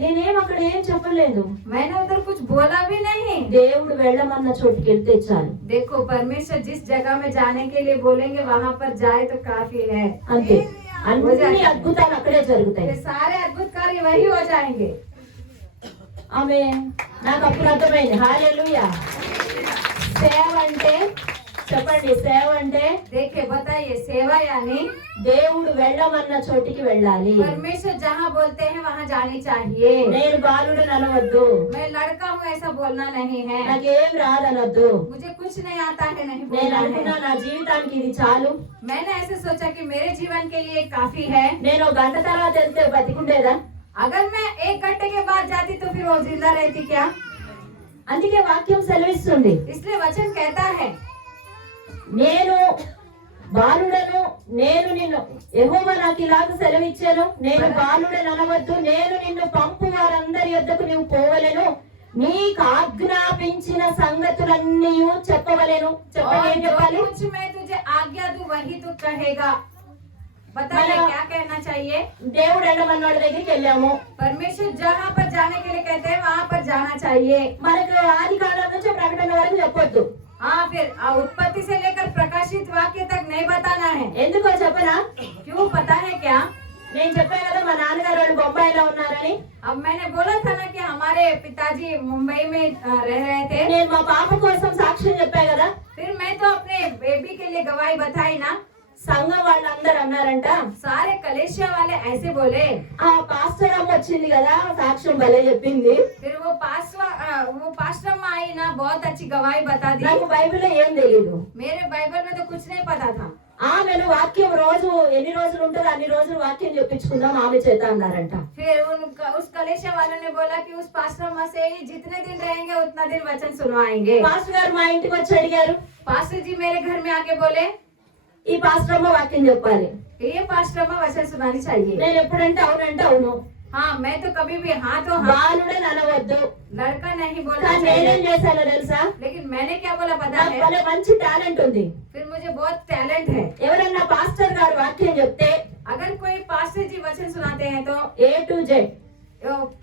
నేనేం అక్కడ ఏం చెప్పలేదు. मैंने उधर कुछ बोला भी नहीं। దేవుడు వెళ్ళమన్న చోటుకి వెళ్తే చాలు. देखो, परमेश्वर जिस जगह में जाने के लिए बोलेंगे वहां पर जाए तो काफी है। అంతే. అన్ని అద్భుతాలు అక్కడే జరుగుతాయి. ये सारे अद्भुत कार्य वही हो जाएंगे। ఆమె నాకు అప్పుడు అర్థమైంది. హల్లెలూయా. సేవ అంటే చెప్పండి, సేవ అంటే देखिए, बताइए, सेवा यानी దేవుడు వెళ్ళమన్న చోటికి వెళ్ళాలి. परमेश्वर जहाँ बोलते हैं वहाँ जानी चाहिए। నేను బాలుడు అనవద్దు, मैं लड़का हूँ ऐसा बोलना नहीं है। నాకేం రాదనొద్దు. मुझे कुछ नहीं आता है नहीं నేను बोलना అనుకున్నా है। నా జీవితానికి ఇది చాలు. मैंने ऐसे सोचा कि मेरे जीवन के लिए काफी है। నేను ఒక గంట తర్వాత వెళ్తే బతికుండేదా? अगर मैं 1 घंटे के बाद जाती तो फिर वो जिंदा रहती क्या? అందుకే వాక్యం సెలవిస్తుంది, इसलिए वचन कहता है, నేను బాలుడను, నేను నిన్ను యెహోవా నాకు ఇలాగ సెలవిచ్చాను, నేను బాలుడను అనవద్దు, నేను నిన్ను పంపు వారందరి యొద్దకు నువ్వు పోవలెను, నీకు ఆజ్ఞాపించిన సంగతులన్నీ చెప్పవలెను. చెప్పండి, ఏం और जो చెప్పాలి? कुछ मैं तुझे आज्ञा दूं वही तू कहेगा। बताइए क्या कहना चाहिए? దేవుడు వెళ్ళమన్నోడి దగ్గరికి వెళ్ళాము. परमेश्वर जहाँ पर जाने के लिए कहते हैं वहाँ पर जाना चाहिए। మనకు ఆది కాలం నుంచి ప్రకటన వరకు చెప్పొద్దు. हाँ, फिर उत्पत्ति से लेकर प्रकाशित वाक्य तक नहीं बताना है। ఎందుకో చెప్పనా? क्यों पता है क्या? నేను చెప్పాను కదా మా నాన్నగారు వాళ్ళు బొంబాయిలో ఉన్నారని. अब मैंने बोला था ना कि हमारे पिताजी मुंबई में रह रहे थे। నేను మా పాప కోసం సాక్ష్యం చెప్పా కదా. फिर मैं तो अपने बेबी के लिए गवाही बताई ना। సంఘం వాళ్ళందరూ అన్నారంట, सारे कलेशिया वाले ऐसे बोले। ఆ పాస్టర్ అమ్మ వచ్చింది కదా, సాక్ష్యం భలే చెప్పింది. फिर वो पास्टर अम्मा आई ना, बहुत अच्छी गवाही बता दी। నాకు బైబిల్లో ఏం తెలియదు. मेरे बाइबल में तो कुछ नहीं पता था। ఆమెను వాక్యం రోజు ఎన్ని రోజులు ఉంటుందో అన్ని రోజులు వాక్యం చెప్పించుకుందాం ఆమె చేత అన్నారంట. फिर उस कलेशिया वालों ने बोला कि उस पास्टर अम्मा से ही जितने दिन रहेंगे उतना दिन वचन सुनवाएंगे। పాస్టర్ గారు మా ఇంటికి వచ్చి అడిగారు, पास्टर जी मेरे घर में आके बोले, ఈ పాస్టర్ అమ్మ వాక్యం చెప్పాలి. ये पास्टर अम्मा वचन सुनानी चाहिए। నేను ఎప్పుడంటే అవునంటే అవును, हाँ, मैं तो कभी भी हाँ तो हाँ, బాలుడని అనవద్దు. लड़का नहीं बोलना కానీ నేనేం चाहिए। చేశానో తెలుసా? लेकिन मैंने क्या बोला पता నాకు है? భలే మంచి టాలెంట్ ఉంది. फिर मुझे बहुत टैलेंट है। ఎవరన్నా పాస్టర్ గారు వాక్యం చెప్తే अगर कोई पास्टर जी वचन सुनाते हैं तो A to Z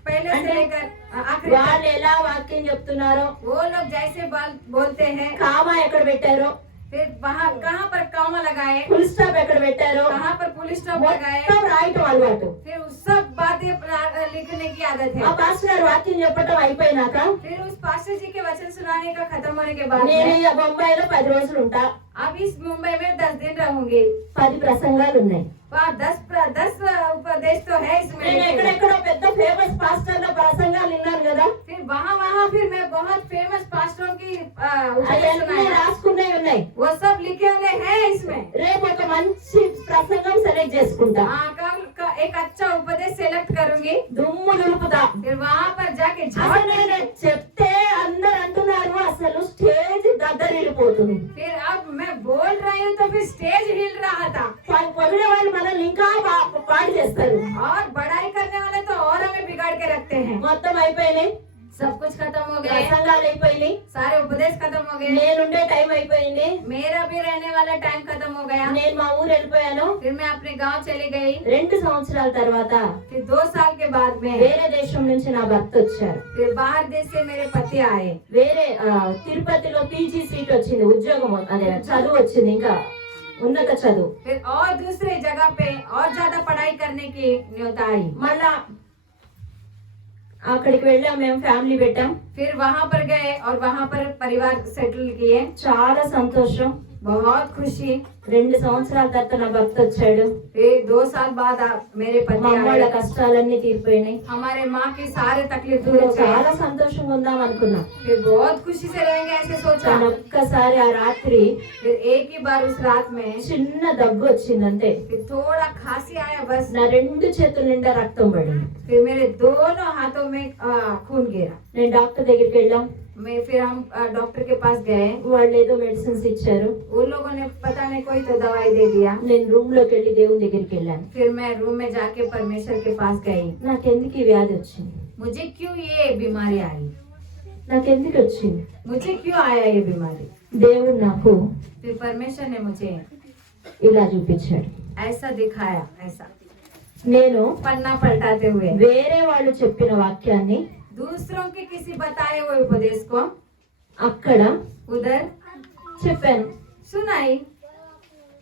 पहले से लेकर आखिर వాళ్ళు तक ఎలా వాక్యం చెప్తున్నారో, वो लोग जैसे बोलते हैं, కామా ఎక్కడ పెట్టారో, फिर वहाँ कहाँ पर कॉमा लगाए, ఫుల్ స్టాప్ ఎక్కడ పెట్టారో, कहाँ पर पुलिस स्टॉप लगाए, మొత్తం రాయటం అలవాటు. फिर उस सब बातें लिखने की आदत ఆ है। పాస్టర్ గారు వాక్యం చెప్పడం అయిపోయినాక फिर उस पास्टर जी के वचन सुनाने का खत्म होने के बाद నేను में, ఈ బొంబాయిలో 10 రోజులు ఉంటా. अब इस मुंबई में 10 दिन रहूंगी। 10 ప్రసంగాలు ఉన్నాయి. वहाँ 10 उपदेश तो है इसमें। నేను ఎక్కడెక్కడో పెద్ద ఫేమస్ పాస్టర్ల ప్రసంగాలు విన్నాను కదా, फिर वहाँ फिर मैं बहुत फेमस पास्टरों की उपदेश అవన్నీ सुनाया। రాసుకునేవి ఉన్నాయి. वो सब लिखे हुए हैं इसमें। రేపు ఒక మంచి ప్రసంగం సెలెక్ట్ చేసుకుంటా, हाँ, कल का एक अच्छा उपदेश सेलेक्ट करूंगी। దుమ్ము దులుపుతా. फिर वहाँ पर जाके అసలు झाड़ నేను देंगे। చెప్తే అందరు అంటున్నారు అసలు స్టేజ్ దద్దరిల్లిపోతుంది. फिर अब मैं बोल रही हूँ तो फिर स्टेज हिल रहा था। పొగిడే వాళ్ళు మనల్ని ఇంకా పాడు చేస్తారు. और बड़ाई करने वाले तो और हमें बिगाड़ के रखते हैं। మొత్తం అయిపోయినాయి, सब कुछ खत्म हो गया, ప్రసంగాలు అయిపోయినాయి, सारे उपदेश खत्म हो गए, నేనుండే టైం అయిపోయింది, मेरा भी रहने वाला टाइम खत्म हो गया। నేను మా ఊరు వెళ్ళిపోయాను. फिर मैं अपने गांव चली गई। 2 సంవత్సరాల తర్వాత फिर 2 साल के बाद में వేరే దేశం నుంచి నా భర్త వచ్చారు. फिर बाहर देश से मेरे पति आए। వేరే తిరుపతిలో పీజీ సీట్ వచ్చింది, ఉద్యోగం అదే చదువు వచ్చింది, ఇంకా ఉన్నత చదువు. फिर और दूसरे जगह पे और ज्यादा पढ़ाई करने की न्योता आई। మళ్ళా అక్కడికి వెళ్ళాం, మేము ఫ్యామిలీ పెట్టాం. फिर वहां पर गए और वहां पर परिवार सेटल किए। చాలా సంతోషం. बहुत खुशी। 2 సంవత్సరాల తర్వాత నా భర్త వచ్చాడు. फिर 2 साल बाद मेरे మా पति అమ్మ వాళ్ళ आए। కష్టాలన్నీ తీరిపోయినాయి. हमारे माँ की सारे तकलीफ दूर हो చాలా गए। సంతోషంగా ఉందాం అనుకున్నాం. फिर बहुत खुशी से रहेंगे ऐसे सोचा। కానీ ఒక్కసారి ఆ రాత్రి फिर एक ही बार उस रात में చిన్న దగ్గు వచ్చింది అంతే. फिर थोड़ा खांसी आया बस। నా 2 చేతుల నిండా రక్తం పడింది. फिर मेरे दोनों हाथों में खून गिरा। నేను డాక్టర్ దగ్గరికి వెళ్ళాం. फिर हम डॉक्टर के पास गए। వాళ్ళు ఏదో మెడిసిన్స్ ఇచ్చారు. उन लोगों ने पता नहीं कोई तो दवाई दे दिया। నేను రూమ్ లోకి వెళ్ళి దేవుని దగ్గరికి వెళ్ళాను. फिर मैं रूम में जाके परमेश्वर के पास गई। నాకెందుకు ఈ వ్యాధి వచ్చింది? मुझे क्यों ये बीमारी आई, నాకెందుకు వచ్చింది? मुझे क्यों आया ये बीमारी। దేవుడు నాకు फिर परमेश्वर ने मुझे ఇలా చూపించాడు. ऐसा दिखाया, ऐसा నేను पन्ना पलटाते हुए వేరే వాళ్ళు చెప్పిన వాక్యాన్ని दूसरों के किसी बताए हुए उपदेश को అక్కడ उधर చెప్పాను. सुनाई।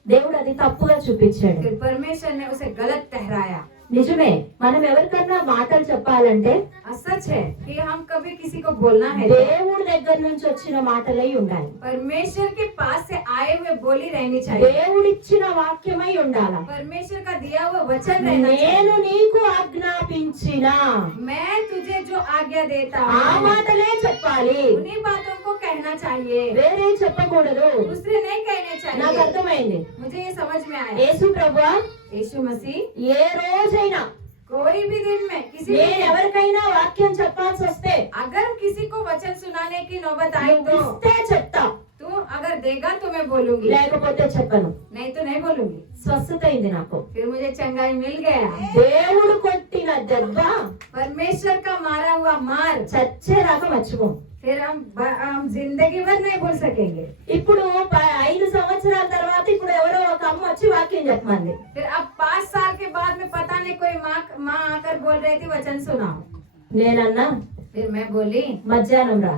దేవుడు అది తప్పుగా చూపించాడు. फिर परमेश्वर ने उसे गलत ठहराया। నిజమే, మనం ఎవరికన్నా మాటలు చెప్పాలంటే और सच है कि हम कभी किसी को बोलना है तो దేవుడి దగ్గర నుంచి వచ్చిన మాటలై ఉండాలి. परमेश्वर के पास से आए हुए बोली रहनी चाहिए, దేవుడిచ్చిన వాక్యమై ఉండాలి. परमेश्वर का दिया हुआ वचन रहना నేను चाहिए। నీకు ఆజ్ఞాపించిన मैं तुझे जो आज्ञा देता ఆ हूँ మాటలే చెప్పాలి, उन्हीं बातों को कहना चाहिए, వేరే చెప్పకూడదు. दूसरे नहीं कहने నాకు चाहिए। అర్థమైంది. मुझे ये समझ में आया। యేసు ప్రభువా यीशु मसीह ఏ రోజైనా कोई भी दिन में किसी నేను भी ఎవరికైనా వాక్యం చెప్పాల్సి వస్తే अगर किसी को वचन सुनाने की नौबत आई నువ్వు तो ఇస్తే చెప్తా, तू अगर देगा तो मैं बोलूंगी, లేకపోతే చెప్పను. नहीं तो नहीं बोलूंगी। స్వస్థత అయింది నాకు. फिर मुझे चंगाई मिल गया। దేవుడు కొట్టిన దెబ్బ परमेश्वर का मारा हुआ मार చచ్చేదాకా మర్చిపో. फिर हम जिंदगी भर नहीं भूल सकेंगे। ఇప్పుడు 5 సంవత్సరాల తర్వాత ఇప్పుడు ఎవరో ఒక అమ్మ వచ్చి వాక్యం చెప్పమంది. फिर अब 5 साल के बाद में पता नहीं कोई माँ आकर बोल रही थी वचन सुनाओ। నేనన్నా फिर मैं बोली మధ్యాహ్నం రా,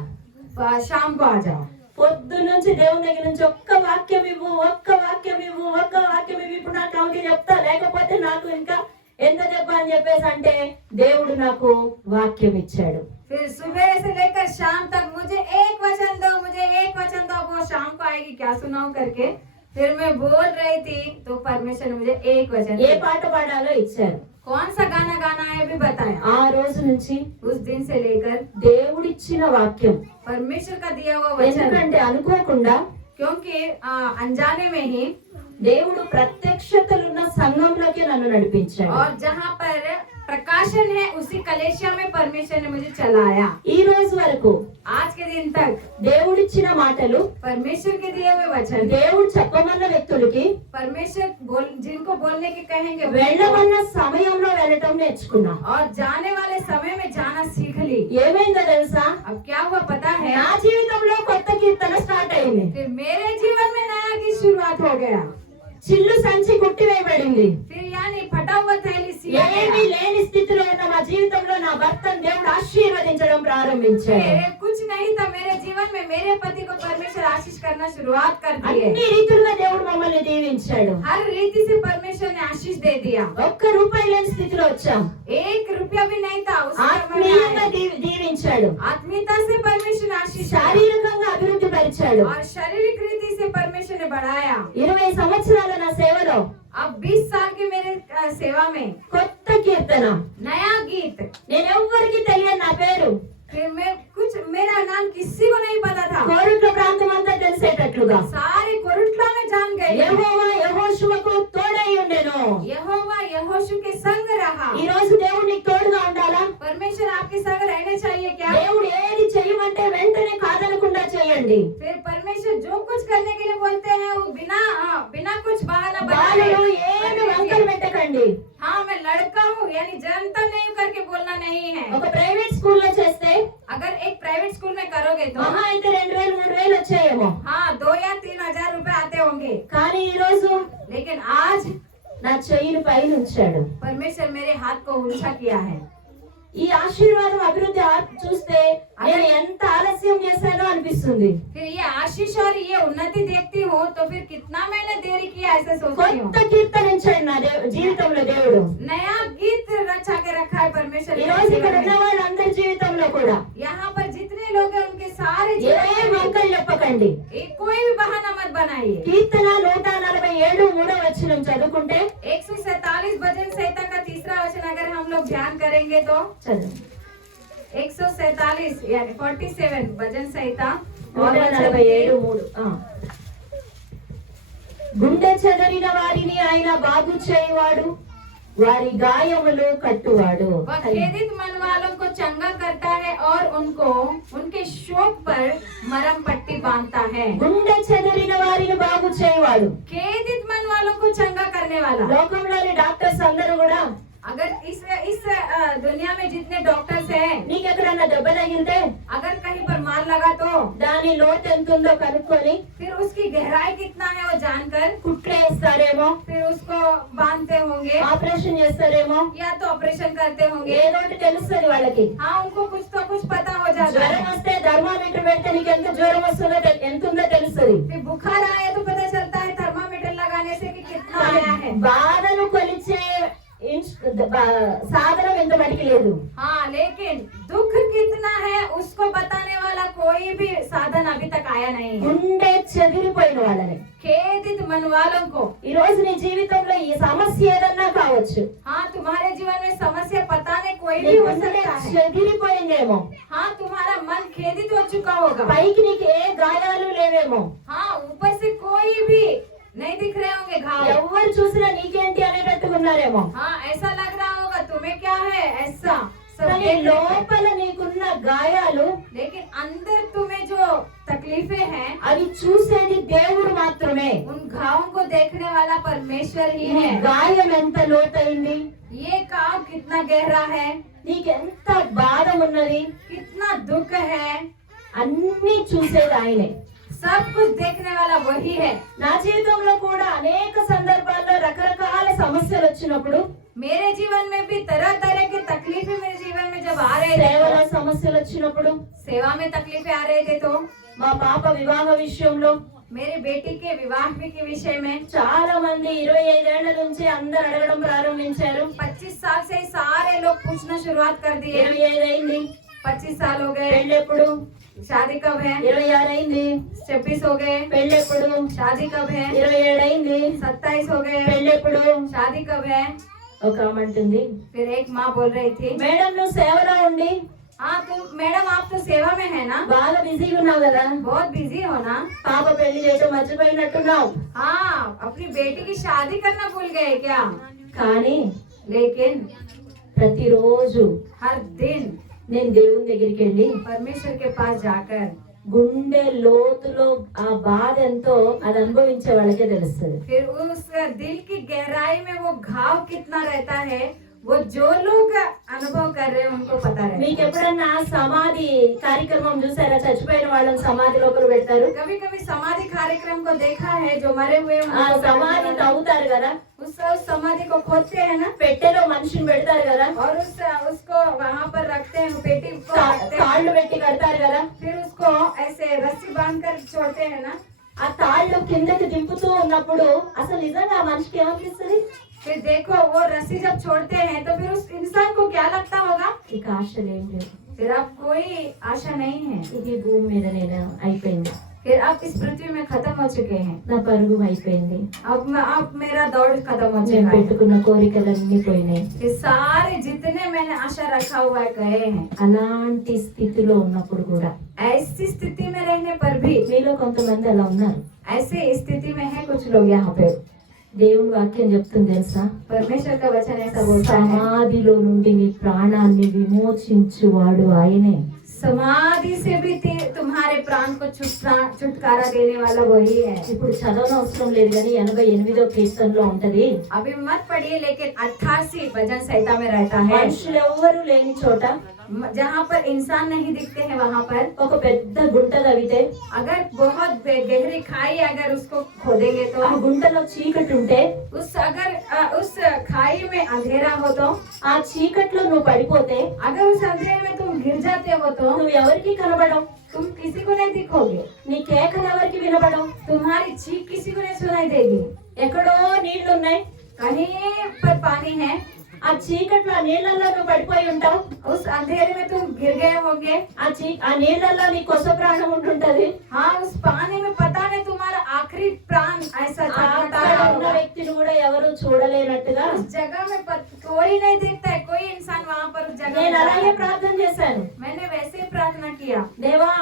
शाम को आ जाओ। పొద్దు నుంచి దేవుని దగ్గర నుంచి ఒక్క వాక్యం ఇవ్వు, ఒక్క వాక్యం ఇవ్వు, ఒక్క వాక్యం ఇవ్వు. ఇప్పుడు నాకు ఆమెకి చెప్తా, లేకపోతే నాకు ఇంకా ఎంత దెబ్బ అని చెప్పేసి అంటే దేవుడు నాకు వాక్యం ఇచ్చాడు. फिर सुबह से लेकर शाम तक मुझे एक वचन दो, मुझे एक वचन दो। वो शाम को आएगी क्या सुनाऊं करके फिर मैं बोल रही थी तो परमेश्वर ने मुझे एक वचन ఏ పాట పాడాలో ఇచ్చారు. कौन सा गाना गाना है भी बताया। ఆ రోజు నుంచి उस दिन से लेकर దేవుడిచ్చిన వాక్యం, परमेश्वर का दिया हुआ वचन, ఎందుకంటే అనుకోకుండా क्योंकि अनजाने में ही దేవుడు ప్రత్యక్షతలున్న సంఘంలోకి నన్ను నడిపించాడు. और जहाँ पर प्रकाशन है उसी कलेशिया में परमेश्वर ने मुझे चलाया। ఈ రోజు వరకు आज के दिन तक దేవుడిచ్చిన మాటలు, परमेश्वर के दिए हुए वचन, దేవుడు చెప్పమన్న వ్యక్తులకి परमेश्वर जिनको बोलने के कहेंगे వెళ్ళమన్న సమయంలో వెళ్ళటం నేర్చుకున్నా. और जाने वाले समय में जाना सीख ली। ఏమైందో తెలుసా? अब क्या हुआ पता है, నా జీవితంలో కొత్త కీర్తన స్టార్ట్ అయింది. फिर मेरे जीवन में नया की शुरुआत हो गया। చిల్లు సంచి కుట్టివేయబడింది. फिर यानी फटा हुआ थैली सिया ఏమీ गया। లేని స్థితిలో ఉన్న మా జీవితంలో నా భర్తను దేవుడు ఆశీర్వదించడం ప్రారంభించాడు. मेरे कुछ नहीं था मेरे जीवन में, मेरे पति को परमेश्वर आशीष करना शुरुआत कर दिए। అన్ని రీతులుగా దేవుడు మమ్మల్ని దీవించాడు. हर रीति से परमेश्वर ने आशीष दे दिया। ఒక్క రూపాయి లేని స్థితిలో వచ్చాం. 1 रुपया भी नहीं था उस समय ఆత్మీయంగా में। దీవించాడు. आत्मीयता से परमेश्वर ने आशीष दिया శారీరకంగా అభివృద్ధి పరిచాడు. और शारीरिक रीति से परमेश्वर ने बढ़ाया। 20 సంవత్సరాల నా సేవలో अब 20 साल के मेरे सेवा में కొత్త కీర్తన, नया गीत। నేను ఎవ్వరికి తెలియని నా పేరు फिर मैं कुछ मेरा नाम किसी को नहीं पता था, కోరుట్ల ప్రాంతం అంతా తెలిసేటట్లుగా सारे कोरुटला में जान गए। యెహోవా యెహోషువకు తోడై ఉండెను. यहोवा यहोशू के संग रहा। ఈ రోజు దేవుడు నీకు తోడుగా ఉండాలా? परमेश्वर आपके संग रहने चाहिए क्या? దేవుడు ఏది చేయమంటే వెంటనే కాదనకుండా చేయండి. फिर परमेश्वर जो कुछ करने के लिए बोलते हैं वो बिना कुछ बहाना బాలుడు बनाए ఏమి వంకలు పెట్టకండి. हाँ मैं लड़का हूँ यानी जनता नहीं करके बोलना नहीं है। ఒక ప్రైవేట్ స్కూల్లో చేస్తే अगर एक प्राइवेट स्कूल में करोगे तो మహా అయితే 2000-3000 వచ్చాయేమో. हाँ 2 या 3 हजार रुपए आते होंगे, కానీ ఈ రోజు लेकिन आज నా చెయ్యిని పైన ఉంచాడు. परमेश्वर मेरे हाथ को ऊंचा किया है। ఈ ఆశీర్వాదం అభివృద్ధి చూస్తే నేను ఎంత ఆలస్యం చేశానో అనిపిస్తుంది. फिर ये आशीष और ये उन्नति देखती हूँ तो फिर कितना मैंने देरी किया ऐसे सोचती हूँ। కొత్త కీర్తనించాడు నా జీవితంలో దేవుడు. नया गीत रचा के रखा है परमेश्वर ఈ ने రోజు मेरे ఇక్కడ जीवन ఉన్న में। వాళ్ళందరి జీవితంలో కూడా यहाँ पर जितने लोग हैं उनके सारे ఏ जीवन में వంకలు చెప్పకండి. कोई भी बहाना मत बनाइए। కీర్తన 147 3వ వచనం చదువుకుంటే 147 भजन संहिता का 3रा वचन अगर हम लोग ध्यान करेंगे तो చదువు. 147 यानी 47 भजन संहिता और 147 3. గుండె చెదరిన వారిని ఆయన బాగు చేయవాడు, వారి గాయములు కట్టువాడు. वह खेदित मन वालों को चंगा करता है और उनको उनके शोक पर मरहम पट्टी बांधता है। గుండె చెదరిన వారిని బాగు చేయవాడు. खेदित मन वालों को चंगा करने वाला। లోకంలోని డాక్టర్స్ అందరూ కూడా अगर इस दुनिया में जितने डॉक्टर्स हैं, నీకెక్కడన్నా దెబ్బ తగిలితే अगर कहीं पर मार लगा तो దాని లోతు ఎంత ఉందో కనుక్కొని फिर उसकी गहराई कितना है वो जानकर కుట్లేస్తారేమో, फिर उसको बांधते होंगे ఆపరేషన్ చేస్తారేమో, या तो ऑपरेशन करते होंगे। ఏదో ఒకటి తెలుస్తుంది వాళ్ళకి. हाँ, उनको कुछ तो कुछ पता हो जाता జ్వరం है। వస్తే థర్మామీటర్ పెడితే నీకు ఎంత జ్వరం వస్తుందో ఎంత ఉందో తెలుస్తుంది. फिर बुखार आया तो पता चलता है थर्मामीटर लगाने से कि कितना आया है। బాధను కొలిచే సాధనం ఎంత మటుకు లేదు. हाँ, लेकिन दुख कितना है उसको बताने वाला कोई भी साधन अभी तक आया नहीं है। గుండె చెదిరిపోయిన వాళ్ళని, खेदित मन वालों को। ఈ రోజు నీ జీవితంలో ఈ సమస్య ఏదన్నా కావచ్చు. हाँ, तुम्हारे जीवन में समस्या पता नहीं कोई నీ भी हो గుండె सकता है। చెదిరిపోయిందేమో, हाँ, तुम्हारा मन खेदित हो चुका होगा। పైకి నీకు ఏ గాయాలు లేవేమో, हाँ, ऊपर से कोई भी नहीं दिख रहे होंगे घाव। ఎవరు చూసినా నీకేంటి అనేటట్టుగా ఉన్నారేమో. हाँ, ऐसा लग रहा होगा तुम्हें क्या है ऐसा सब కానీ देख रहे हैं। లోపల నీకున్న గాయాలు लेकिन अंदर तुम्हें जो तकलीफें हैं అవి చూసేది దేవుడు మాత్రమే. उन घावों को देखने वाला परमेश्वर ही నీ है। గాయం ఎంత లోతైంది, ये घाव कितना गहरा है, నీకెంత బాధ ఉన్నది, कितना दुख है, అన్ని చూసేది ఆయనే. सब कुछ देखने वाला वही है। నా జీవితంలో కూడా అనేక సందర్భాల్లో రకరకాల సమస్యలు వచ్చినప్పుడు, मेरे जीवन में भी तरह तरह की तकलीफें मेरे जीवन में जब आ रहे సేవల थे, సమస్యలు వచ్చినప్పుడు, सेवा में तकलीफें आ रहे थे तो మా పాప వివాహ విషయంలో मेरी बेटी के विवाह के विषय में చాలా మంది 25 ఏళ్ల నుంచి అందరు అడగడం ప్రారంభించారు. 25 साल से ही सारे लोग पूछना शुरुआत कर दिए। 25 అయింది, 25 साल हो गए, పెళ్ళెప్పుడు? शादी कब है? 26 అయింది, 26 हो गए, పెళ్ళెప్పుడు? शादी कब है? 27 అయింది, 27 हो गए, పెళ్ళెప్పుడు? शादी कब है? ఒక ఆమె అంటుంది, फिर एक माँ बोल रही थी, మేడం నువ్వు సేవలో ఉండి हाँ तुम मैडम आप तो सेवा में है ना, బాగా బిజీగా ఉన్నావు కదా, बहुत बिजी हो ना। పాప పెళ్లి చేయడం మర్చిపోయినట్టున్నావు. हाँ, अपनी बेटी की शादी करना भूल गए क्या? కానీ लेकिन ప్రతిరోజు हर दिन నేను దేవుని దగ్గరికి వెళ్ళి परमेश्वर के पास जाकर గుండె లోతులో ఆ బాధ ఎంతో అది అనుభవించే వాళ్ళకే తెలుస్తుంది. फिर उस दिल की गहराई में वो घाव कितना रहता है, वो जो लोग अनुभव कर रहे हैं उनको पता रहता మీకు है। ఎప్పుడన్నా సమాధి కార్యక్రమం చూసారా? చచ్చిపోయిన వాళ్ళని సమాధిలో ఒకరు పెడతారు, कभी कभी समाधि कार्यक्रम को देखा है, जो मरे हुए हैं ఆ उनको సమాధి తవ్వుతారు కదా, उस समाधि को खोदते हैं ना, పెట్టెలో మనిషిని పెడతారు కదా, और उसको वहाँ पर रखते हैं, पेटी को रखते हैं, తాళ్ళు పెట్టి కడతారు కదా, फिर उसको ऐसे रस्सी बांध कर छोड़ते हैं ना। ఆ తాళ్ళు కిందకి దింపుతూ ఉన్నప్పుడు అసలు నిజంగా ఆ మనిషికి ఏమనిపిస్తుంది? फिर देखो वो रस्सी जब छोड़ते हैं तो फिर उस इंसान को क्या लगता होगा? ఇక ఆశలు ఏం లేవు, फिर अब कोई आशा नहीं है, ఇది భూమి మీద నేను అయిపోయింది, फिर अब इस पृथ्वी में खत्म हो चुके हैं, నా పరుగు అయిపోయింది, अब मेरा दौड़ खत्म हो నేను चुका है, పెట్టుకున్న కోరికలన్నీ పోయినాయి. ये सारे जितने मैंने आशा रखा हुआ है गए हैं। అలాంటి స్థితిలో ఉన్నప్పుడు కూడా ऐसी स्थिति में रहने पर भी, మీలో కొంతమంది అలా ఉన్నారు. ऐसे स्थिति में है कुछ लोग यहाँ पे, దేవుని వాక్యం చెప్తుంది తెలుసా, परमेश्वर का वचन ऐसा बोलता है, సమాధిలో నుండి నీ ప్రాణాన్ని విమోచించువాడు ఆయనే. समाधि से भी तुम्हारे प्राण को छुटकारा देने वाला वही है। ఇప్పుడు చదవనవసరం అవసరం లేదు కానీ 88వ కీర్తనలో ఉంటది, अभी मत पढ़िए, लेकिन 88 भजन संहिता में रहता है, మనుషులు ఎవ్వరూ లేని చోట जहाँ पर इंसान नहीं दिखते हैं वहाँ पर ఒక పెద్ద గుంట తవ్వితే अगर बहुत गहरी खाई अगर उसको खोदेंगे तो ఆ గుంటలో చీకటి ఉంటే उस खाई में अंधेरा हो तो, ఆ చీకట్లో నువ్వు పడిపోతే अगर उस अंधेरे में तुम गिर जाते हो तो నువ్వు ఎవరికి కనబడవు, तुम किसी को नहीं दिखोगे, నీ కేకలు ఎవరికి వినబడవు. तुम्हारी चीख किसी को नहीं सुनाई देगी। ఎక్కడో నీళ్లు ఉన్నాయి, कहीं पर पानी है, ఆ చీకట్లో ఆ నీళ్ళల్లో నువ్వు పడిపోయి ఉంటావు, उस अंधेरे में तुम गिर गए होंगे, ఆ నీళ్ళల్లో నీ కొస ప్రాణం ఉంటుంటది. हाँ उस पानी में पता नहीं तुम्हारा आखिरी प्राण ऐसा छटपटा అక్కడ रहा ఉన్న होगा। వ్యక్తిని కూడా ఎవరు చూడలేనట్టుగా उस जगह में कोई नहीं देखता है, कोई इंसान वहाँ पर उस जगह నేను में అలాగే जाता है। ప్రార్థన చేశాను, मैंने वैसे ही प्रार्थना किया, దేవా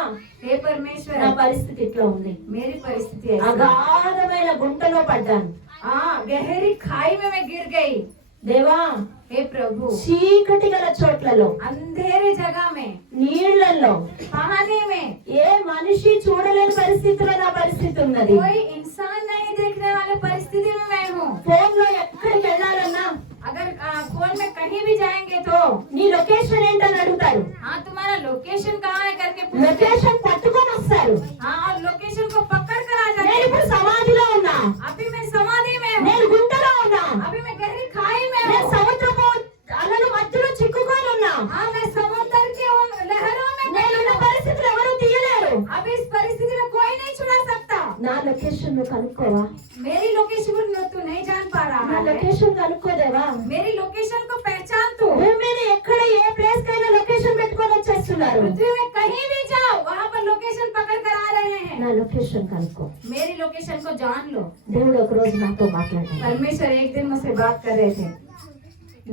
हे परमेश्वर నా పరిస్థితి ఇట్లా ఉంది, मेरी परिस्थिति ऐसी है। అగాధమైన గుంటలో పడ్డాను, हाँ गहरी खाई में मैं गिर गई, దేవా हे प्रभु చీకటి గల చోట్లలో अंधेरे जगह में, నీళ్లలో पानी में, ఏ మనిషి చూడలేని పరిస్థితిలో నా పరిస్థితి ఉన్నది. कोई इंसान नहीं देखने वाले परिस्थिति में मैं हूँ। ఫోన్ లో ఎక్కడికి వెళ్ళాలన్నా अगर फोन में నువ్వు కనుక్కోవా? मेरी लोकेशन तू नहीं जान पा నా रहा है, లొకేషన్ కనుక్కోదేవా? मेरी लोकेशन को पहचान तू। భూమి మీద ఎక్కడ ఏ ప్లేస్ కైనా లొకేషన్ పెట్టుకొని వచ్చేస్తున్నారు. पृथ्वी में कहीं भी जाओ वहाँ पर लोकेशन पकड़ कर आ रहे हैं। నా లొకేషన్ కనుక్కో. मेरी लोकेशन को जान लो। దేవుడు ఒక రోజు నాతో మాట్లాడాడు. परमेश्वर एक दिन मुझसे बात कर रहे थे,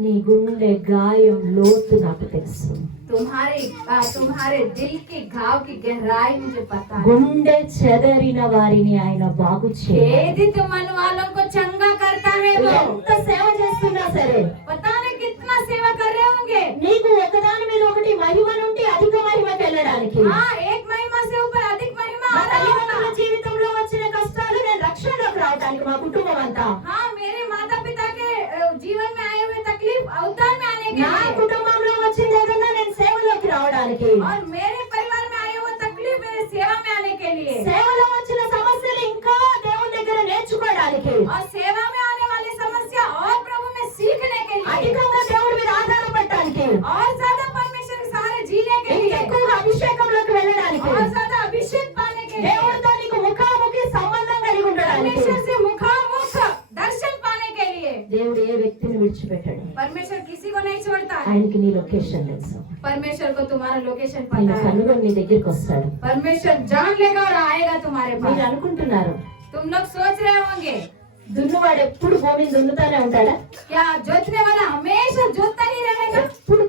నీ గుండె గాయం లోతు నాకు తెలుసు. तुम्हारे दिल के घाव की गहराई मुझे पता है। గుండె చెదరిన వారిని ఆయన బాగు చేయాలి. खेदित मन वालों को चंगा करता है वो। ఎంత సేవ చేస్తున్నా సరే पता नहीं कितना सेवा कर रहे होंगे। నీకు ఒకదాని మీద ఒకటి మహిమ నుండి అధిక మహిమకి వెళ్ళడానికి. हाँ, एक महिमा से ऊपर अधिक महिमा మా आ रहा తల్లిదండ్రుల होगा। జీవితంలో వచ్చిన కష్టాలు నేను రక్షణలోకి రావడానికి మా కుటుంబం అంతా. हाँ, मेरे माता पिता के जीवन में आए हुए तकलीफ अवतार में आने के నా लिए, కుటుంబంలో వచ్చింది ఏదన్నా నేను సేవలోకి రావడానికి. और मेरे परिवार में आए हुए तकलीफ मेरे सेवा में आने के लिए, సేవలో వచ్చిన సమస్యలు ఇంకా దేవుని దగ్గర నేర్చుకోవడానికి. और सेवा में आने वाली समस्या और प्रभु में सीखने के लिए, అధికంగా దేవుడి మీద ఆధారపడటానికి. और ज्यादा परमेश्वर के सहारे जीने के लिए, ఎక్కువగా అభిషేకంలోకి వెళ్ళడానికి. और ज्यादा अभिषेक पाने के लिए, దేవుడితో నీకు ముఖాముఖి సంబంధం కలిగి ఉండడానికి. परमेश्वर से मुखामुख दर्शन पाने के लिए। దేవుడు ఏ వ్యక్తిని విడిచిపెట్టాడు. परमेश्वर किसी को नहीं छोड़ता है। ఆయనకి నీ లొకేషన్ తెలుసు. परमेश्वर को तुम्हारा लोकेशन నిన్ను पता है। కనుగొని నీ దగ్గరికి వస్తాడు. परमेश्वर जान लेगा और आएगा तुम्हारे మీరు पास। అనుకుంటున్నారు तुम लोग सोच रहे होंगे, దున్నువాడు ఎప్పుడు భూమిని దున్నుతానే ఉంటాడా? क्या जोतने वाला हमेशा जोतता ही रहेगा? ఎప్పుడు